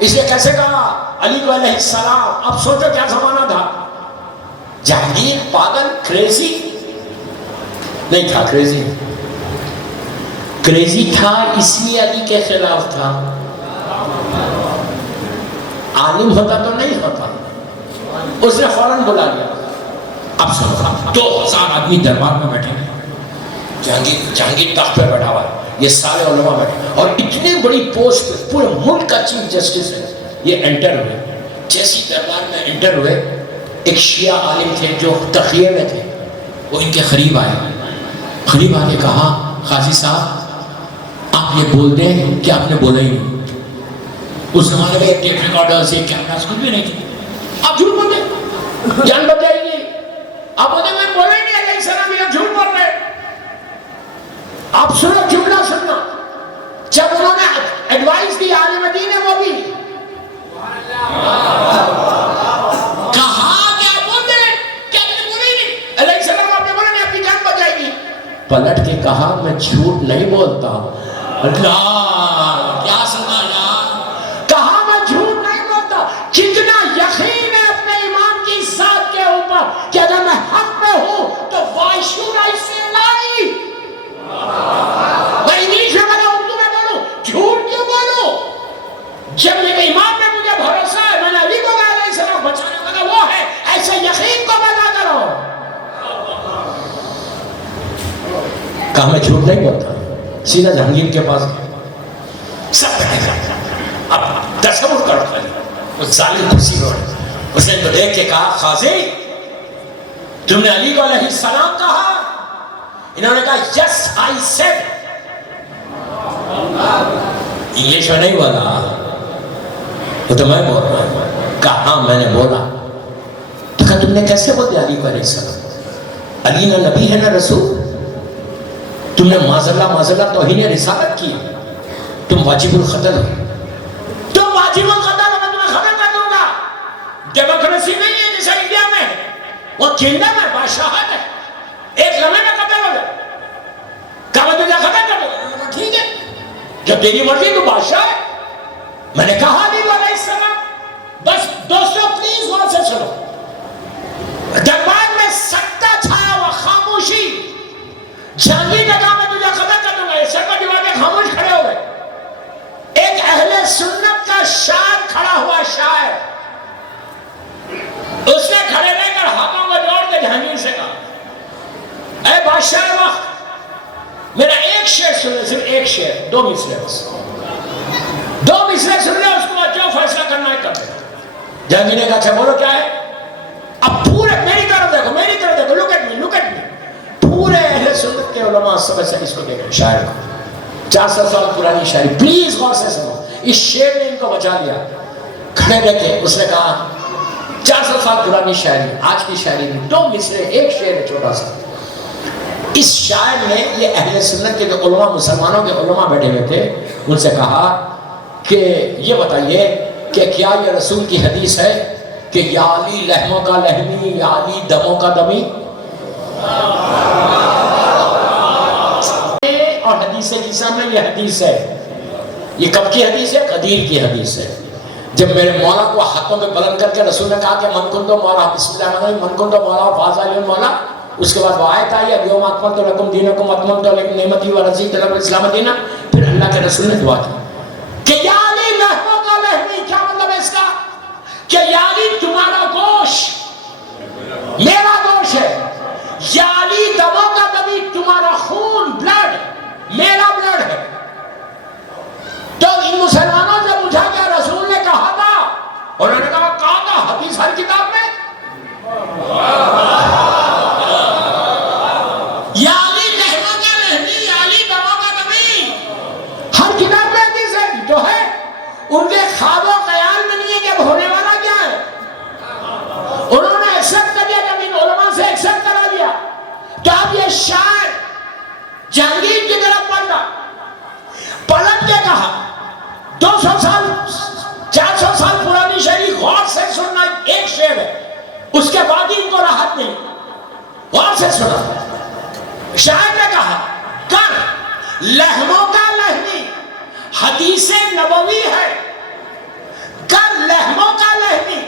اس نے کیسے کہا علی کو علیہ السلام۔ اب سوچو کیا زمانہ تھا، جہانگیر پاگل کریزی نہیں تھا، کریزی تھا اس لیے علی کے خلاف تھا، عالم ہوتا تو نہیں ہوتا، اس نے فوراً بلا لیا۔ اب سنو، 2000 آدمی دربار میں بیٹھے ہیں، جہانگیر تخت پہ بیٹھا ہوا ہے، یہ سارے علماء بیٹھے، اور اتنی بڑی پوسٹ پہ پورے ملک کا چیف جسٹس ہے، یہ انٹر ہوئے، جیسی دربار میں انٹر ہوئے، ایک شیعہ عالم تھے جو تقیے میں تھے، وہ ان کے قریب آئے، قریب آ کے کہا قاضی صاحب آپ یہ بول دیں کہ آپ نے بولا ہی نہیں۔ اس زمانے میں ایک ٹیپ ریکارڈر ایک کیمرہ کچھ بھی نہیں تھی، آپ جھوٹ بول دیں، جان بچ جائے گی، آپ بولتے میں بولا ہی نہیں علیہ السلام، یہ جھوٹ بول رہے۔ آپ سنو جملہ سننا، جب انہوں نے ایڈوائز دی عالم دین ہے وہ بھی کہا کہ آپ بولتے ہیں کہ آپ نے بولا ہی نہیں علیہ السلام، آپ نے بولا نہیں، آپ کی جان بچ جائے گی۔ پلٹ کے کہا میں جھوٹ نہیں بولتا، اللہ کیا سنا اللہ، کہا میں جھوٹ نہیں بولتا، کتنا یقین ہے اپنے ایمان کی ذات کے اوپر کہ اگر میں حق میں ہوں تو why should I say lie؟ میں انگلش میں بولوں، اردو میں بولوں، جھوٹ کیوں بولوں؟ جب میرے ایمان میں مجھے بھروسہ ہے، میں نے علی کو علیہ السلام بچانے والا وہ ہے، ایسے یقین کو بنا کرو۔ کہا میں جھوٹ نہیں بولتا، سیدھا جہانگیر کے پاس سب بیٹھے، اب تصور کرو خالی، اس ظالم کرسی پر اس نے تو دیکھ کے کہا قاضی تم نے علی کو علیہ السلام کہا؟ انہوں نے کہا یس آئی سیڈ، انگلش میں نہیں بولا، وہ تو میں بول رہا ہوں، کہا ہاں میں نے بولا۔ تو کہا تم نے کیسے بول دیا علی کو علیہ السلام؟ علی نہ نبی ہے نہ رسول، تم نے معاذ اللہ توہین رسالت کی، تم واجب القتل ہو، تم واجب القتل ہو، میں تمہیں خبر کر دوں گا۔ ڈیموکریسی نہیں ہے جیسے انڈیا میں، وہ کنگڈم ہے، بادشاہت ہے، ایک لمحے میں قتل ہو گئے، کہا میں تجھے خبر کر دوں گا، ٹھیک ہے جب تیری مرضی تو بادشاہ ہے۔ میں نے کہا علی علیہ السلام، بس دوستو پلیز غور سے سنو، دربار میں سکتہ چھایا ہوا، خاموشی، جہانگیر نے کہا میں تجھے خبر کر دوں گا، یہ سر پر دیوار کے خاموش کھڑے ہو گئے، ایک اہل سنت کا شاعر کھڑا ہوا، شاعر، اس نے کھڑے رہ کر ہاتھوں کو جوڑ کے جہانگیر سے کہا اے بادشاہ وقت، میرا ایک شعر سن لے، صرف ایک شعر، 2 مصرے بس، 2 مصرے سن لے، اس کو بعد جو فیصلہ کرنا ہے کر دے۔ جہانگیر نے کہا اچھا بولو کیا ہے؟ اب پورے میری طرف دیکھو، میری طرف دیکھو، look at me, look at me, پورے اہل سنت کے علماء سب ایسے اس کو دیکھ رہے، شاعر کو، 400 سال پرانی شاعری، پلیز غور سے سنو، اس شعر نے ان کو بچا لیا۔ کھڑے رہ کے اس نے کہا 400 سال پرانی شاعری، آج کی شاعری میں 2 مصرے، ایک شعر ہے چھوٹا سا۔ اس شاعر نے یہ اہل سنت کے جو علماء، مسلمانوں کے علماء بیٹھے ہوئے تھے، ان سے کہا کہ یہ بتائیے کہ کیا یہ رسول کی حدیث ہے کہ یا علی لحموں کا لحمی یا علی دموں کا دمی. اور حدیث کسا میں یہ حدیث ہے، یہ کب کی حدیث ہے؟ قدیر کی حدیث ہے. جب میرے مولا کو ہاتھوں میں بلند کر کے رسول نے کہا کہ من کنتو مولا بسم اللہ الرحمن الرحیم من کنتو مولا فاز علی مولا، اس کے بعد وہ آیت آئی الیوم اکملت لکم دینکم اتممت علیکم نعمتی ورضیت لکم الاسلام دینا. پھر اللہ کے رسول نے دعا کی کہ یا علی لحموں کا لحمی. کیا مطلب ہے اس کا؟ کہ یا علی تمہارا گوشت میرا گوشت ہے، یا علی دموں کا دمی تمہارا خون بلڈ میرا بلڈ ہے. تو ان مسلمانوں سے پوچھا کہ رسول نے کہا تھا، انہوں نے کہا تھا حدیث ہر کتاب میں. یا علی لحموں کا لحمی یا علی دموں کا دمی ہر کتاب میں حدیث ہے. جو ہے ان کے خواب و خیال میں نہیں ہے کہ اب ہونے والا کیا ہے. انہوں نے ایکسپٹ کر دیا، جب ان علماء سے ایکسپٹ کرا دیا تو اب یہ شاعر جہانگیر کی طرف پلٹ کے کہا 200 سال 400 سال پرانی شاعری غور سے سننا. ایک شعر ہے اس کے بعد ان کو راحت نہیں، غور سے سنا. شاعر نے کہا کر لحموں کا لحمی حدیث نبوی ہے، کر لحموں کا لحمی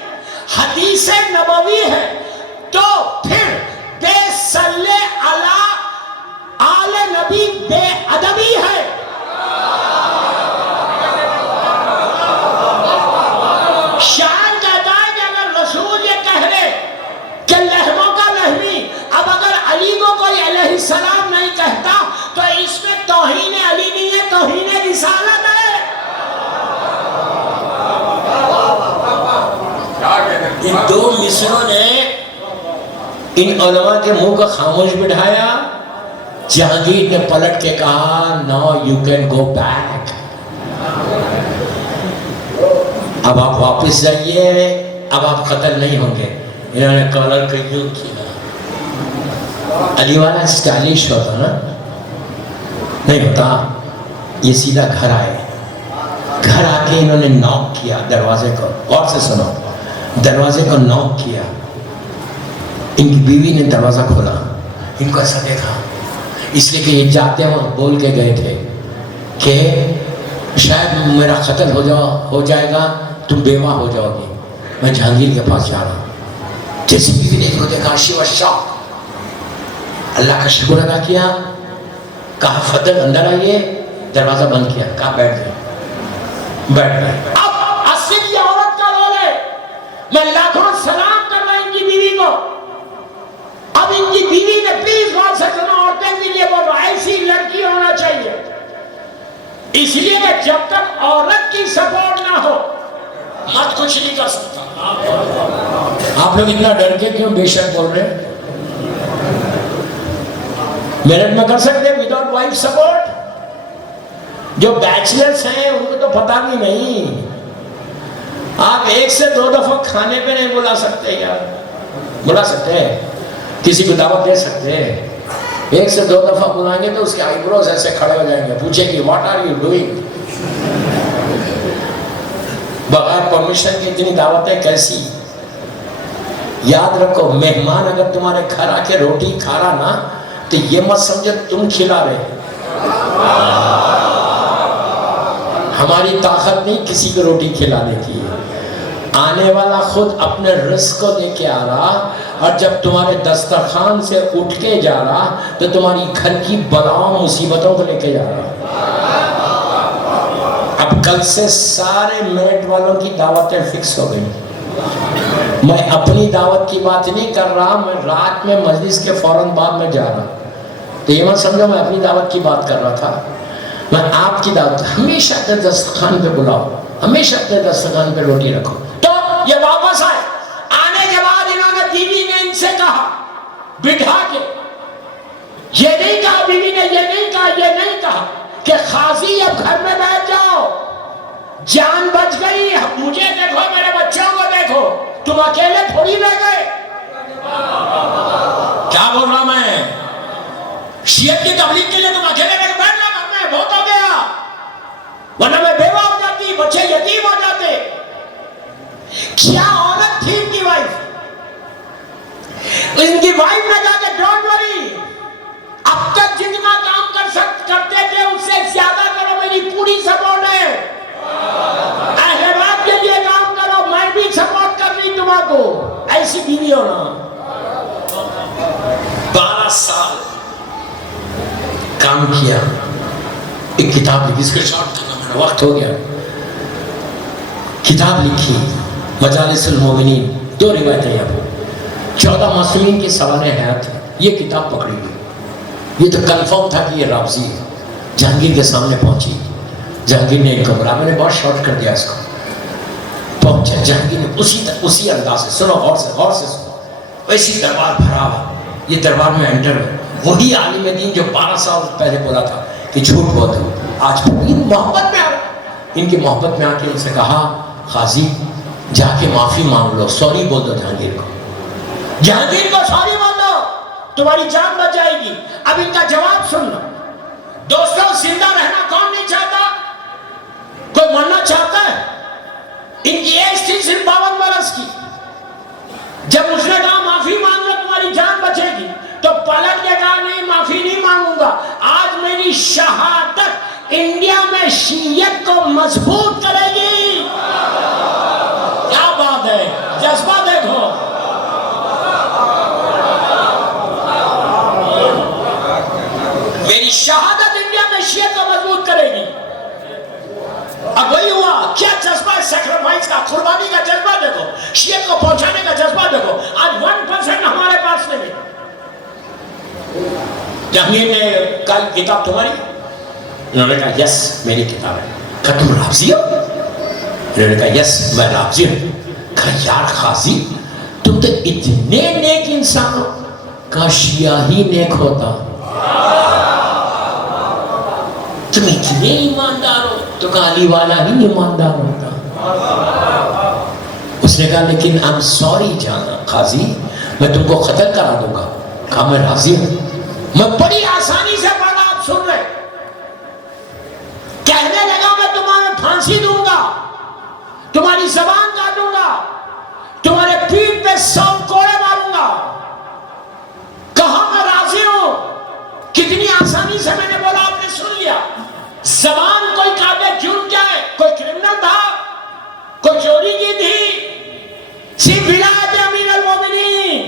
حدیث نبوی ہے، تو پھر بے صلی علی آل نبی بے ادبی ہے. شاعر کہتا ہے کہ اگر رسول یہ کہہ رہے کہ لحموں کا لحمی، اب اگر علی کو کوئی علیہ السلام نہیں کہتا تو اس میں توہین علی نہیں ہے، توہین رسالت ہے. ان دو مصروں نے ان علماء کے منہ کو خاموش بٹھایا. جہانگیر نے پلٹ کے کہا نو یو کین گو بیک، اب آپ واپس جائیے، اب آپ قتل نہیں ہوں گے. انہوں نے کالر کو یوں کیا. علی والا اسٹائلش ہوتا نا، نہیں ہوتا. یہ سیدھا گھر آئے، گھر آ کے انہوں نے نوک کیا دروازے کو. غور سے سنو، دروازے کو نوک کیا. ان کی بیوی نے دروازہ کھولا، ان کو ایسا دیکھا، اس لیے کہ یہ جاتے وقت بول کے گئے تھے کہ شاید میرا قتل ہو جائے گا، تم بیوہ ہو جاؤ گی، میں جہانگیر کے پاس جا رہا ہوں. جیسی بیوی نے ان کو دیکھا شی و شاک، اللہ کا شکر ادا کیا. کہا فضل اندر آئیے، دروازہ بند کیا، کہا بیٹھ گئے. بیٹھ گئے. اب اصل یہ عورت کا رول ہے. میں لاکھوں سلام کر رہا ان کی بیوی کو. اب ان کی بیوی نے پلیز غور سے سنو، عورتیں کے لیے بولو ایسی لڑکی ہونا چاہیے. اس لیے کہ جب تک عورت کی سپورٹ نہ ہو مرد کچھ نہیں کر سکتا. آپ لوگ اتنا ڈر کے کیوں بے شک بول رہے ہیں؟ میرٹ میں کر سکتے ہیں وداؤٹ وائف سپورٹ. جو بیچلرز ہیں ان کو تو پتہ بھی نہیں. آپ 1 سے 2 دفعہ کھانے پہ نہیں بلا سکتے یار. بلا سکتے ہیں، کسی کو دعوت دے سکتے ہیں. 1 سے 2 دفعہ بلائیں گے تو اس کے آئی بروز ایسے کھڑے ہو جائیں گے، پوچھیں گے واٹ آر یو ڈوئنگ. بغیر پرمیشن کی اتنی دعوتیں کیسی؟ یاد رکھو، مہمان اگر تمہارے گھر آ کے روٹی کھا رہا نا تو یہ مت سمجھے تم کھلا رہے. ہماری طاقت نہیں کسی کو روٹی کھلانے کی. آنے والا خود اپنے رزق کو دے کے آ رہا، اور جب تمہارے دسترخوان سے اٹھ کے جا رہا تو تمہاری گھر کی بلاؤں مصیبتوں کو لے کے جا رہا. اب کل سے سارے میرٹ والوں کی دعوتیں فکس ہو گئی. میں اپنی دعوت کی بات نہیں کر رہا، میں رات میں مجلس کے فوراً بعد میں جا رہا. تو یہ مت سمجھو میں اپنی دعوت کی بات کر رہا تھا. میں آپ کی دعوت، ہمیشہ اپنے دسترخوان پہ بلاؤ، ہمیشہ اپنے دسترخوان پہ روٹی رکھو. تو یہ واپس آئے. آنے کے بعد انہوں نے بیوی نے ان سے کہا بٹھا کے، یہ نہیں کہا بیوی نے، یہ نہیں کہا کہ قاضی اب گھر میں بیٹھ جاؤ، جان بچ گئی، مجھے دیکھو میرے بچوں کو دیکھو، تم اکیلے تھوڑی رہ گئے. کیا بول رہا میں؟ شیعت کی تبلیغ کے لیے تم اکیلے رہ بیٹھ جاؤ گھر میں، بہت ہو گیا، ورنہ میں بیوہ ہو جاتی، بچے یتیم ہو جاتے. کیا عورت تھی کہ ان کی وائف نے کہا کہ ڈونٹ وری، اب تک جتنا کام کرتے تھے اس سے زیادہ کرو، میری پوری سپورٹ ہے، احباب کے لیے کام کرو، میں بھی سپورٹ کر رہی تمہاں کو۔ ایسی بیوی ہونا۔ 12 سال کام کیا، ایک کتاب لکھی، اس کے شارٹ کرنا میرا وقت ہو گیا، کتاب لکھی مجالس المومنین، 2 روایتیں ہیں، 14 معصومین کی سوانح حیات ہے، یہ کتاب پکڑی گئی، یہ تو کنفرم تھا کہ یہ رابضی ہے۔ جہانگیر کے سامنے پہنچی، جہانگیر نے ایک کمرہ، میں نے بہت شارٹ کر دیا اس کو، پہنچا جہانگیر نے اسی انداز سے، سنو غور سے سنو، ویسی دربار بھرا ہوا، یہ دربار میں انٹر ہے، وہی عالم دین جو 12 سال پہلے بولا تھا کہ جھوٹ بول دو، آج ان محبت میں آ رہا، ان کی محبت میں آ کے ان سے کہا قاضی جا کے معافی مانگ لو، سوری بول دو جہانگیر کو، جہانگیر کو سوری بول دو، تمہاری جان بچ جائے گی۔ اب ان کا جواب سن لو۔ دوستوں، زندہ رہنا کون نہیں چاہتا؟ کوئی مرنا چاہتا ہے؟ ان کی ایج تھی صرف 52 برس کی، جب اس نے کہا معافی مانگ لو تمہاری جان بچے گی، تو پلٹ کے کہا نہیں، معافی نہیں مانگوں گا، آج میری شہادت انڈیا میں شیعت کو مضبوط کرے گی۔ کیا بات ہے، جذبہ دیکھو۔ میری شہادت انڈیا میں شیعت کو مضبوط کرے گی۔ اب وہی ہوا، کیا جذبہ ہے سیکریفائس کا، قربانی کا جذبہ دیکھو، شیعت کو پہنچانے کا جذبہ دیکھو۔ آج 1% ہمارے پاس نہیں۔ جہانگیر نے کہا کتاب تمہاری؟ انہوں نے کہا یس میری کتاب ہے۔ کہا تم رابضی ہو؟ انہوں نے کہا یس میں رابضی ہوں۔ کہا یار قاضی تم تو اتنے نیک انسان ہو، کہا شیعہ ہی نیک ہوتا، تم اتنے ایماندار ہو، تو کہا علی والا ہی ایماندار ہوتا۔ اس نے کہا لیکن I'm sorry جانا قاضی، میں تم کو قتل کرا دوں گا۔ کہا میں راضی ہوں، میں بڑی آسانی سے پڑھا، آپ سن رہے، کہنے لگا میں تمہیں پھانسی دوں گا، تمہاری زبان کاٹوں گا، تمہارے پیٹھ پہ 100 کوڑے ماروں گا۔ کہا میں راضی ہوں، کتنی آسانی سے میں نے بولا، آپ نے سن لیا۔ زبان کوئی کاٹے، جرم کیا ہے؟ کوئی کرمنل تھا؟ کوئی چوری کی تھی؟ صرف ولایت امیر المومنین،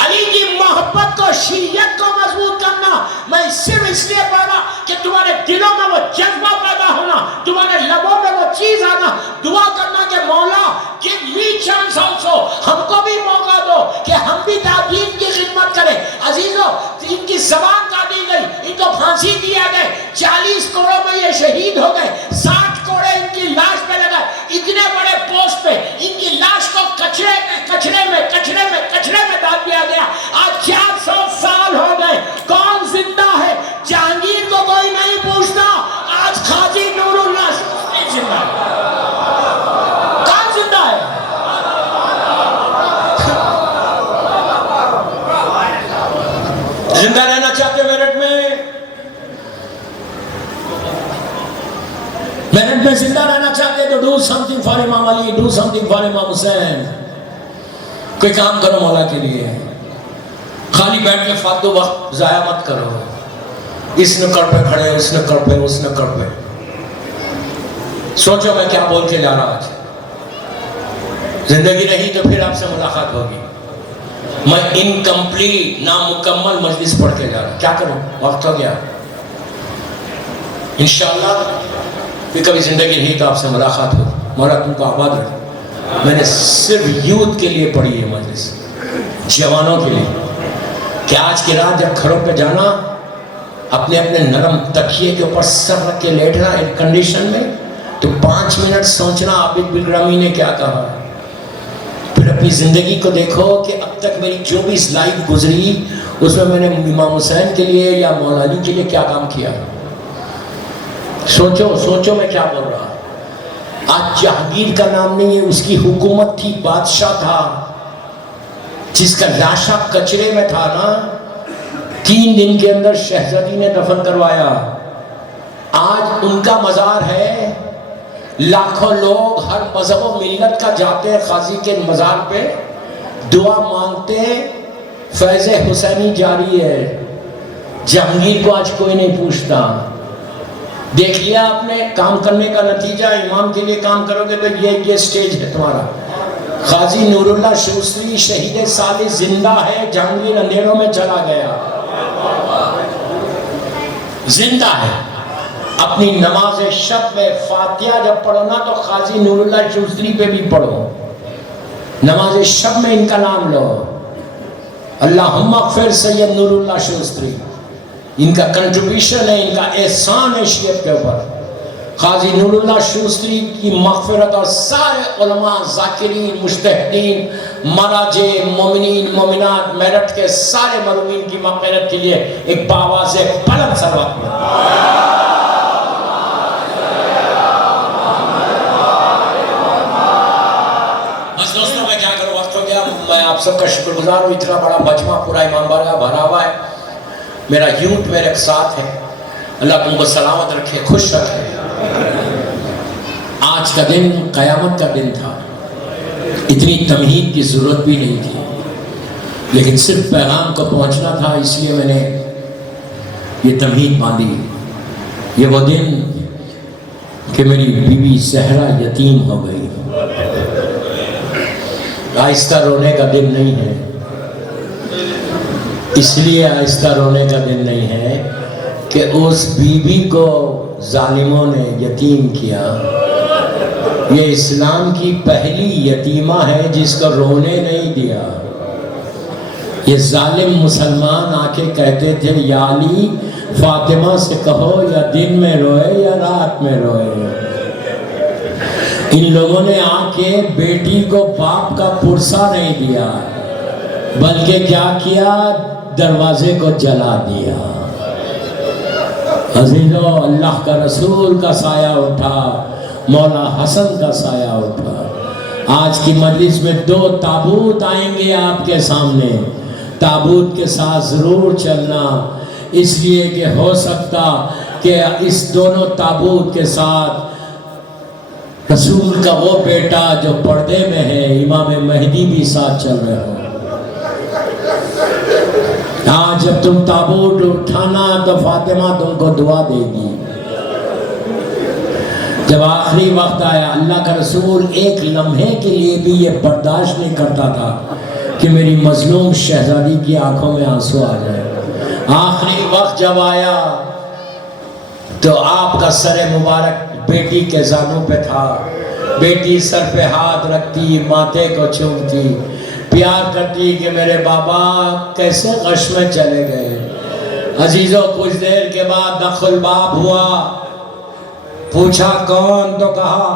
علی کی محبت کو، شیعت کو مضبوط کرنا۔ میں صرف اس لیے پڑھا کہ تمہارے دلوں میں وہ جذبہ پیدا ہونا، تمہارے لبوں میں وہ چیز آنا، دعا کرنا کہ مولا give me chance also، ہم کو بھی موقع دو کہ ہم بھی دین کی خدمت کریں۔ عزیزو، ان کی زبان کاٹی گئی، ان کو پھانسی دیا گئے، 40 کوڑوں میں یہ شہید ہو گئے، 60 کوڑے ان کی لاش پہ لگا، اتنے بڑے پوسٹ پہ ان کی لاش کو کچرے میں ڈال دیا گیا۔ آج 400 سال ہو گئے، کون زندہ ہے؟ جہانگیر کو کوئی نہیں پوچھتا، آج قاضی نور اللہ شریف زندہ ہے۔ کون زندہ ہے؟ زندہ رہنا چاہتے میرٹھ میں زندہ رہنا چاہتے تو do something for امام علی، do something for امام حسین، کوئی کام کرو مولا کے لیے، خالی بیٹھ کے فاتو وقت ضائع مت کرو، اس نکڑ پہ کھڑے، اس نکڑ پہ، اس نکڑ پہ۔ سوچو میں کیا بول کے جا رہا آج، زندگی رہی تو پھر آپ سے ملاقات ہوگی۔ میں انکمپلیٹ نامکمل مجلس پڑھ کے جا رہا، کیا کروں، وقت ہو گیا۔ انشاءاللہ پھر کبھی زندگی رہی تو آپ سے ملاقات ہوگی، مولا تم کو آباد رکھے۔ میں نے صرف یوتھ کے لیے پڑھی ہے مجلس، جوانوں کے لیے، کہ آج کی رات جب گھروں پہ جانا، اپنے نرم تکیے کے اوپر سر رکھ کے لیٹنا ایئر کنڈیشن میں، تو 5 منٹ سوچنا عابد بالرمی نے کیا کہا، پھر اپنی زندگی کو دیکھو کہ اب تک میری جو بھی لائف گزری اس میں نے امام حسین کے لیے یا مولا علی کے لیے کیا کام کیا۔ سوچو میں کیا بول رہا۔ آج جہانگیر کا نام نہیں ہے، اس کی حکومت تھی، بادشاہ تھا، جس کا لاشا کچرے میں تھا نا، 3 دن کے اندر شہزادی نے دفن کروایا۔ آج ان کا مزار ہے، لاکھوں لوگ ہر مذہب و ملت کا جاتے ہیں قاضی کے مزار پہ، دعا مانگتے فیض حسینی جاری ہے. جہانگیر کو آج کوئی نہیں پوچھتا. دیکھ لیا آپ نے کام کرنے کا نتیجہ. امام کے لیے کام کرو گے تو یہ سٹیج ہے تمہارا. قاضی نور اللہ شوستری شہید صالح زندہ ہے. جہانگیر اندھیروں میں چلا گیا, زندہ ہے. اپنی نماز شب میں فاتحہ جب پڑھو نا تو قاضی نور اللہ شوستری پہ بھی پڑھو. نماز شب میں ان کا نام لو. اللہم اغفر سید نور اللہ شوستری. ان کا کنٹریبیوشن ہے, ان کا احسان ہے شیعت کے اوپر. قاضی نور اللہ شوستری کی مغفرت اور سارے علماء, ذاکرین, مجتہدین, مراجع, مومنین, مومنات, میرٹھ کے سارے مرحومین کی مغفرت کے لیے ایک باواز بلند صلوات میں. بس دوستوں میں کیا کروں, وقت ہو گیا. میں آپ سب کا شکر گزار ہوں. اتنا بڑا مجمع پورا امام بارگاہ بھرا ہوا ہے. میرا یوٹ میرے ساتھ ہے. اللہ تم کو سلامت رکھے, خوش رکھے. آج کا دن قیامت کا دن تھا. اتنی تمہید کی ضرورت بھی نہیں تھی, لیکن صرف پیغام کو پہنچنا تھا, اس لیے میں نے یہ تمہید باندھی. یہ وہ دن کہ میری بیوی زہرا یتیم ہو گئی. آہستہ رونے کا دن نہیں ہے. اس لیے آہستہ رونے کا دن نہیں ہے کہ اس بیوی کو ظالموں نے یتیم کیا. یہ اسلام کی پہلی یتیمہ ہے جس کو رونے نہیں دیا. یہ ظالم مسلمان آ کے کہتے تھے یا علی فاطمہ سے کہو یا دن میں روئے یا رات میں روئے. ان لوگوں نے آ کے بیٹی کو باپ کا پرسہ نہیں دیا, بلکہ کیا کیا, دروازے کو جلا دیا. عزیزو, اللہ کا رسول کا سایہ اٹھا, مولا حسن کا سایہ اٹھا. آج کی مجلس میں 2 تابوت آئیں گے آپ کے سامنے. تابوت کے ساتھ ضرور چلنا, اس لیے کہ ہو سکتا کہ اس دونوں تابوت کے ساتھ رسول کا وہ بیٹا جو پردے میں ہے, امام مہدی بھی ساتھ چل رہے ہو. آج جب تم تابوت اٹھانا تو فاطمہ تم کو دعا دے گی. جب آخری وقت آیا, اللہ کا رسول ایک لمحے کے لیے بھی یہ برداشت نہیں کرتا تھا کہ میری مظلوم شہزادی کی آنکھوں میں آنسو آ جائے. آخری وقت جب آیا تو آپ کا سر مبارک بیٹی کے زانوں پہ تھا. بیٹی سر پہ ہاتھ رکھتی, ماتھے کو چومتی, پیار کرتی کہ میرے بابا کیسے غش میں چلے گئے. عزیزوں, کچھ دیر کے بعد دخل الباب ہوا. پوچھا کون, تو کہا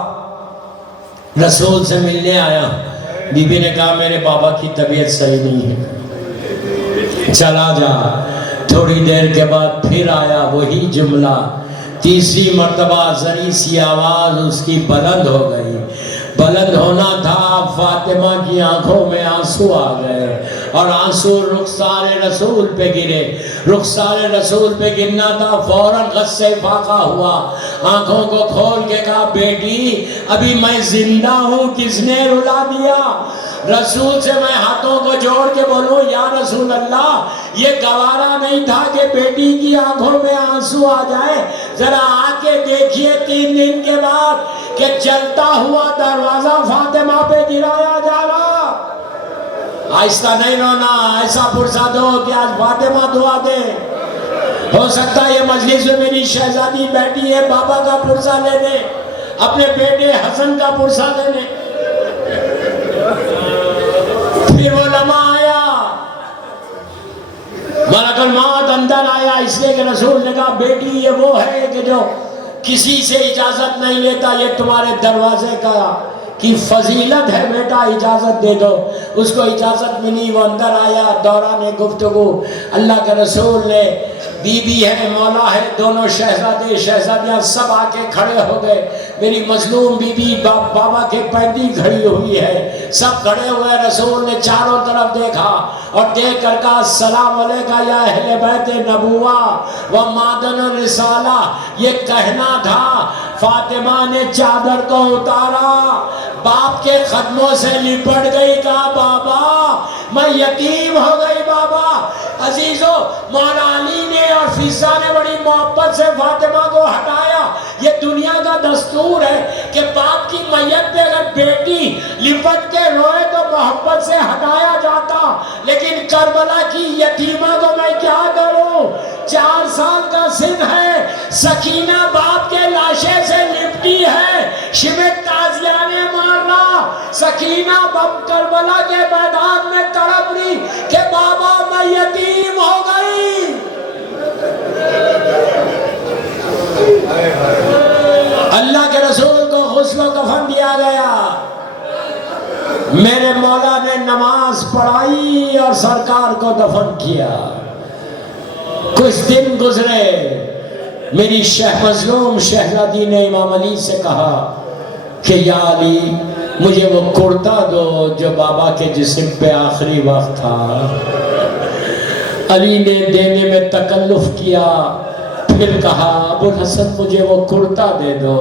رسول سے ملنے آیا. بی بی نے کہا میرے بابا کی طبیعت صحیح نہیں ہے, چلا جا. تھوڑی دیر کے بعد پھر آیا, وہی جملہ. تیسری مرتبہ ذری سی آواز اس کی بلند ہو گئی. بلند ہونا تھا, فاطمہ کی آنکھوں میں آنسو آ گئے اور آنسو رخسار رسول پہ گرے. رخسار رسول پہ گرنا تھا, فوراً غصے فاقہ ہوا. آنکھوں کو کھول کے کہا بیٹی ابھی میں زندہ ہوں, کس نے رلا دیا؟ رسول سے میں ہاتھوں کو جوڑ کے بولوں یا رسول اللہ, یہ گوارا نہیں تھا کہ بیٹی کی آنکھوں میں آنسو آ جائے. ذرا آ کے دیکھیے 3 دن کے بعد کہ جلتا ہوا دروازہ فاطمہ پہ گرایا جا رہا. آہستہ نہیں رونا, ایسا پرسہ دو کہ آج فاطمہ دعا دے. ہو سکتا ہے یہ مجلس میں میری شہزادی بیٹھی ہے, بابا کا پرسہ لے لے, اپنے بیٹے حسن کا پرسہ لے لے. پھر وہ لمحہ آیا, ملک الموت اندر آیا, اس لیے کہ رسول نے کہا بیٹی یہ وہ ہے کہ جو کسی سے اجازت نہیں لیتا, یہ تمہارے دروازے کا کی فضیلت ہے, بیٹا اجازت دے دو. اس کو اجازت ملی, وہ اندر آیا. دوران گفتگو اللہ کے رسول نے بی بی ہے، مولا ہے، دونوں شہزادے شہزادیاں سب آ کے کھڑے ہو گئے. میری مظلوم بی بی بابا کے پیندی کھڑی ہوئی ہے، سب کھڑے ہوئے. رسول نے چاروں طرف دیکھا اور دیکھ کر کہا السلام علیکم یا اہل بیت نبوہ و معدن الرسالہ. یہ کہنا تھا. فاطمہ نے چادر کو اتارا، باپ کے قدموں سے لپٹ گئی، کہا بابا میں یتیم ہو گئی بابا. عزیزو، مولا علی نے اور فضہ نے بڑی محبت سے فاطمہ کو ہٹایا. یہ دنیا کا دستور ہے کہ باپ کی میت پہ اگر بیٹی لپٹ کے روئے تو محبت سے ہٹایا جاتا، لیکن کربلا کی یتیمہ کو میں کیا کروں؟ 4 سال کا سن ہے، سکینہ باپ کے لاشے سے لپٹی ہے، شب تازیانے مارنا. سکینہ بم کربلا کے میدان میں تڑپ رہی کہ بابا میں یتیم ہو گئی. اللہ کے رسول کو غسل و کفن دیا گیا. میرے مولا نے نماز پڑھائی اور سرکار کو دفن کیا. کچھ دن گزرے، میری مظلوم شہزادی نے امام علی سے کہا کہ یا علی مجھے وہ کرتا دو جو بابا کے جسم پہ آخری وقت تھا. علی نے دینے میں تکلف کیا، پھر کہا ابو الحسن مجھے وہ کرتا دے دو.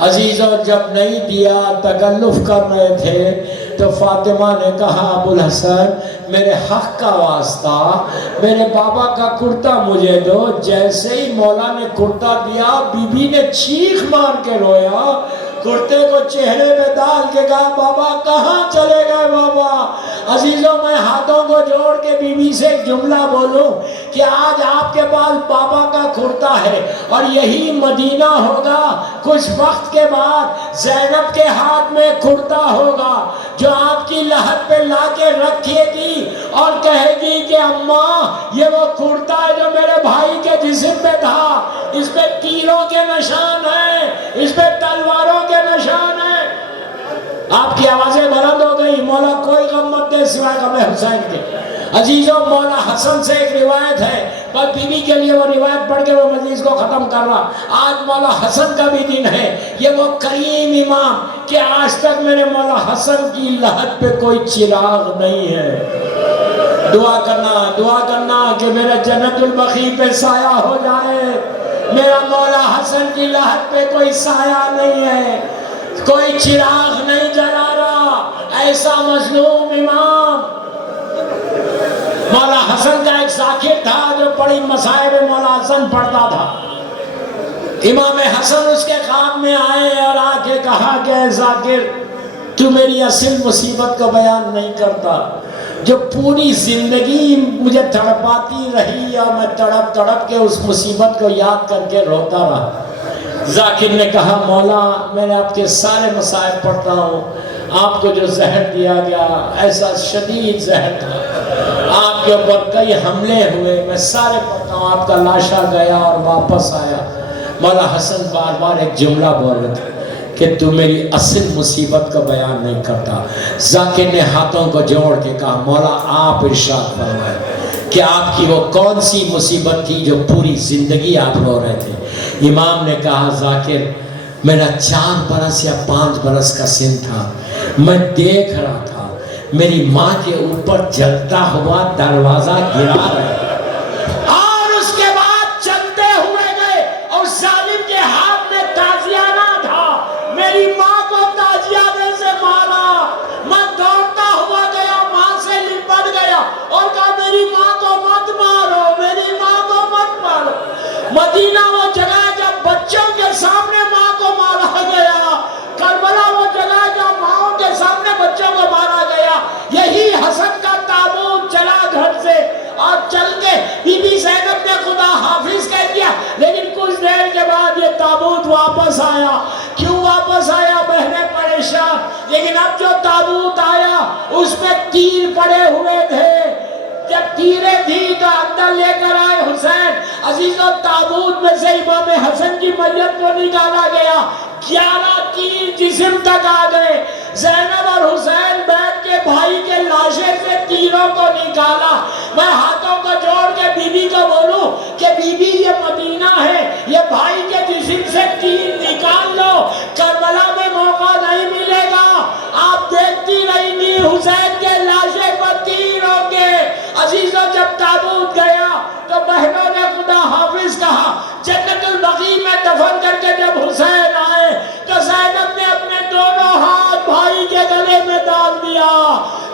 عزیزو، جب نہیں دیا، تکلف کر رہے تھے، تو فاطمہ نے کہا ابو الحسن میرے حق کا واسطہ میرے بابا کا کرتا مجھے دو. جیسے ہی مولا نے کرتا دیا، بی بی نے چیخ مار کے رویا، کرتے کو چہرے پہ ڈال کے کہا بابا کہاں چلے گئے بابا. عزیزوں، میں ہاتھوں کو جوڑ کے بی بی سے ایک جملہ بولوں کہ آج آپ کے پاس بابا کا کرتا ہے اور یہی مدینہ ہوگا. کچھ وقت کے بعد زینب کے ہاتھ میں کرتا ہوگا جو آپ کی لحد پہ لا کے رکھے گی اور کہے گی کہ اماں یہ وہ کرتا ہے جو میرے بھائی کے جسم پہ تھا، اس پہ تیروں کے نشان ہیں، اس پہ تلواروں کے نشان ہیں. آپ کی آوازیں بلند ہو گئی. مولا کوئی غم مت دے سوائے غم حسین کے. عزیزوں، مولا حسن سے ایک روایت ہے، بس بی بی کے لیے وہ روایت پڑھ کے وہ مجلس کو ختم کر رہا. آج مولا حسن کا بھی دن ہے. یہ وہ کریم امام کہ آج تک میرے مولا حسن کی لحد پہ کوئی چراغ نہیں ہے. دعا کرنا کہ میرے جنت البقیع پہ سایہ ہو جائے. میرا مولا حسن کی لحد پہ کوئی سایہ نہیں ہے، کوئی چراغ نہیں جلا رہا. ایسا مظلوم امام. مولا حسن کا ایک ذاکر تھا جو بڑی مصائب مولا حسن پڑھتا تھا. امام حسن اس کے خواب میں آئے اور آ کے کہا کہ اے ذاکر تو میری اصل مصیبت کو بیان نہیں کرتا جو پوری زندگی مجھے تڑپاتی رہی اور میں تڑپ تڑپ کے اس مصیبت کو یاد کر کے روتا رہا. ذاکر نے کہا مولا میں آپ کے سارے مصائب پڑھتا ہوں. آپ کو جو زہر دیا گیا ایسا شدید زہر تھا، آپ کے اوپر کئی حملے ہوئے، میں سارے پڑھتا ہوں. آپ کا لاشا گیا اور واپس آیا. مولا حسن بار بار ایک جملہ بول رہے تھے کہ تو میری اصل مصیبت کو بیان نہیں کرتا. ذاکر نے ہاتھوں کو جوڑ کے کہا مولا آپ ارشاد فرمائیں کہ آپ کی وہ کون سی مصیبت تھی جو پوری زندگی آپ رو رہے تھے. امام نے کہا ذاکر میرا 4 برس یا 5 برس کا سن تھا، میں دیکھ رہا تھا میری ماں کے اوپر جلتا ہوا دروازہ گرا رہا اور اس کے بعد چلتے ہوئے گئے اور ظالم کے ہاتھ میں تازیانہ تھا. میری ماں کو تازیانے سے مارا. میں دوڑتا ہوا گیا، ماں سے لپٹ گیا اور کہا میری ماں کو مت مارو، میری ماں کو مت مارو. مدینہ وہ جگہ جب بچوں کے سامنے ماں کو مارا گیا، کربلا وہ جگہ جب ماں کے سامنے بچوں کو مارا گیا. یہی حسن کا تابوت چلا گھر سے اور چل کے بی بی زینب نے خدا حافظ کہہ دیا. لیکن کچھ دیر کے بعد یہ تابوت واپس آیا. کیوں واپس آیا؟ بہنیں پریشان. لیکن اب جو تابوت آیا اس میں تیر پڑے ہوئے تھے. جب تیرے تھی تو اندر لے کر آئے حسین. عزیزو، تابوت میں سے امام حسن کی میت کو نکالا گیا. 11 تیر جسم تک آ گئے. زینب اور حسین بیٹھ کے بھائی کے لاشے سے تیروں کو نکالا. میں ہاتھوں کو جوڑ کے بی بی کو بولوں کہ بیوی یہ مدینہ ہے، یہ بھائی کے جسم سے تیر نکال لو، کربلا میں موقع نہیں ملے گا، آپ دیکھتی رہیں گی حسین کے لاشے پر تیر ہوں گے۔ عزیزوں جب تابوت گیا تو بہنوں نے خدا حافظ کہا، جنت البقیع میں دفن کر کے جب حسین آئے تو زینب نے اپنے دونوں ہاتھ بھائی کے گلے میں ڈال دیا،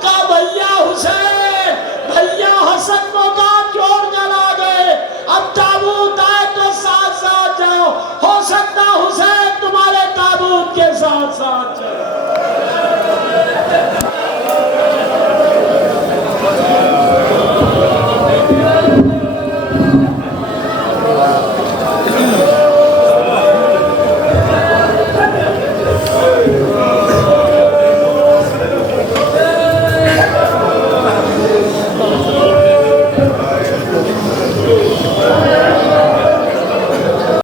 کہا بھیا حسین، بھیا حسن کو کام چھوڑ کر آ گئے، اب تابوت آئے تو ساتھ ساتھ جاؤ، ہو سکتا حسین تمہارے تابوت کے ساتھ ساتھ چلے۔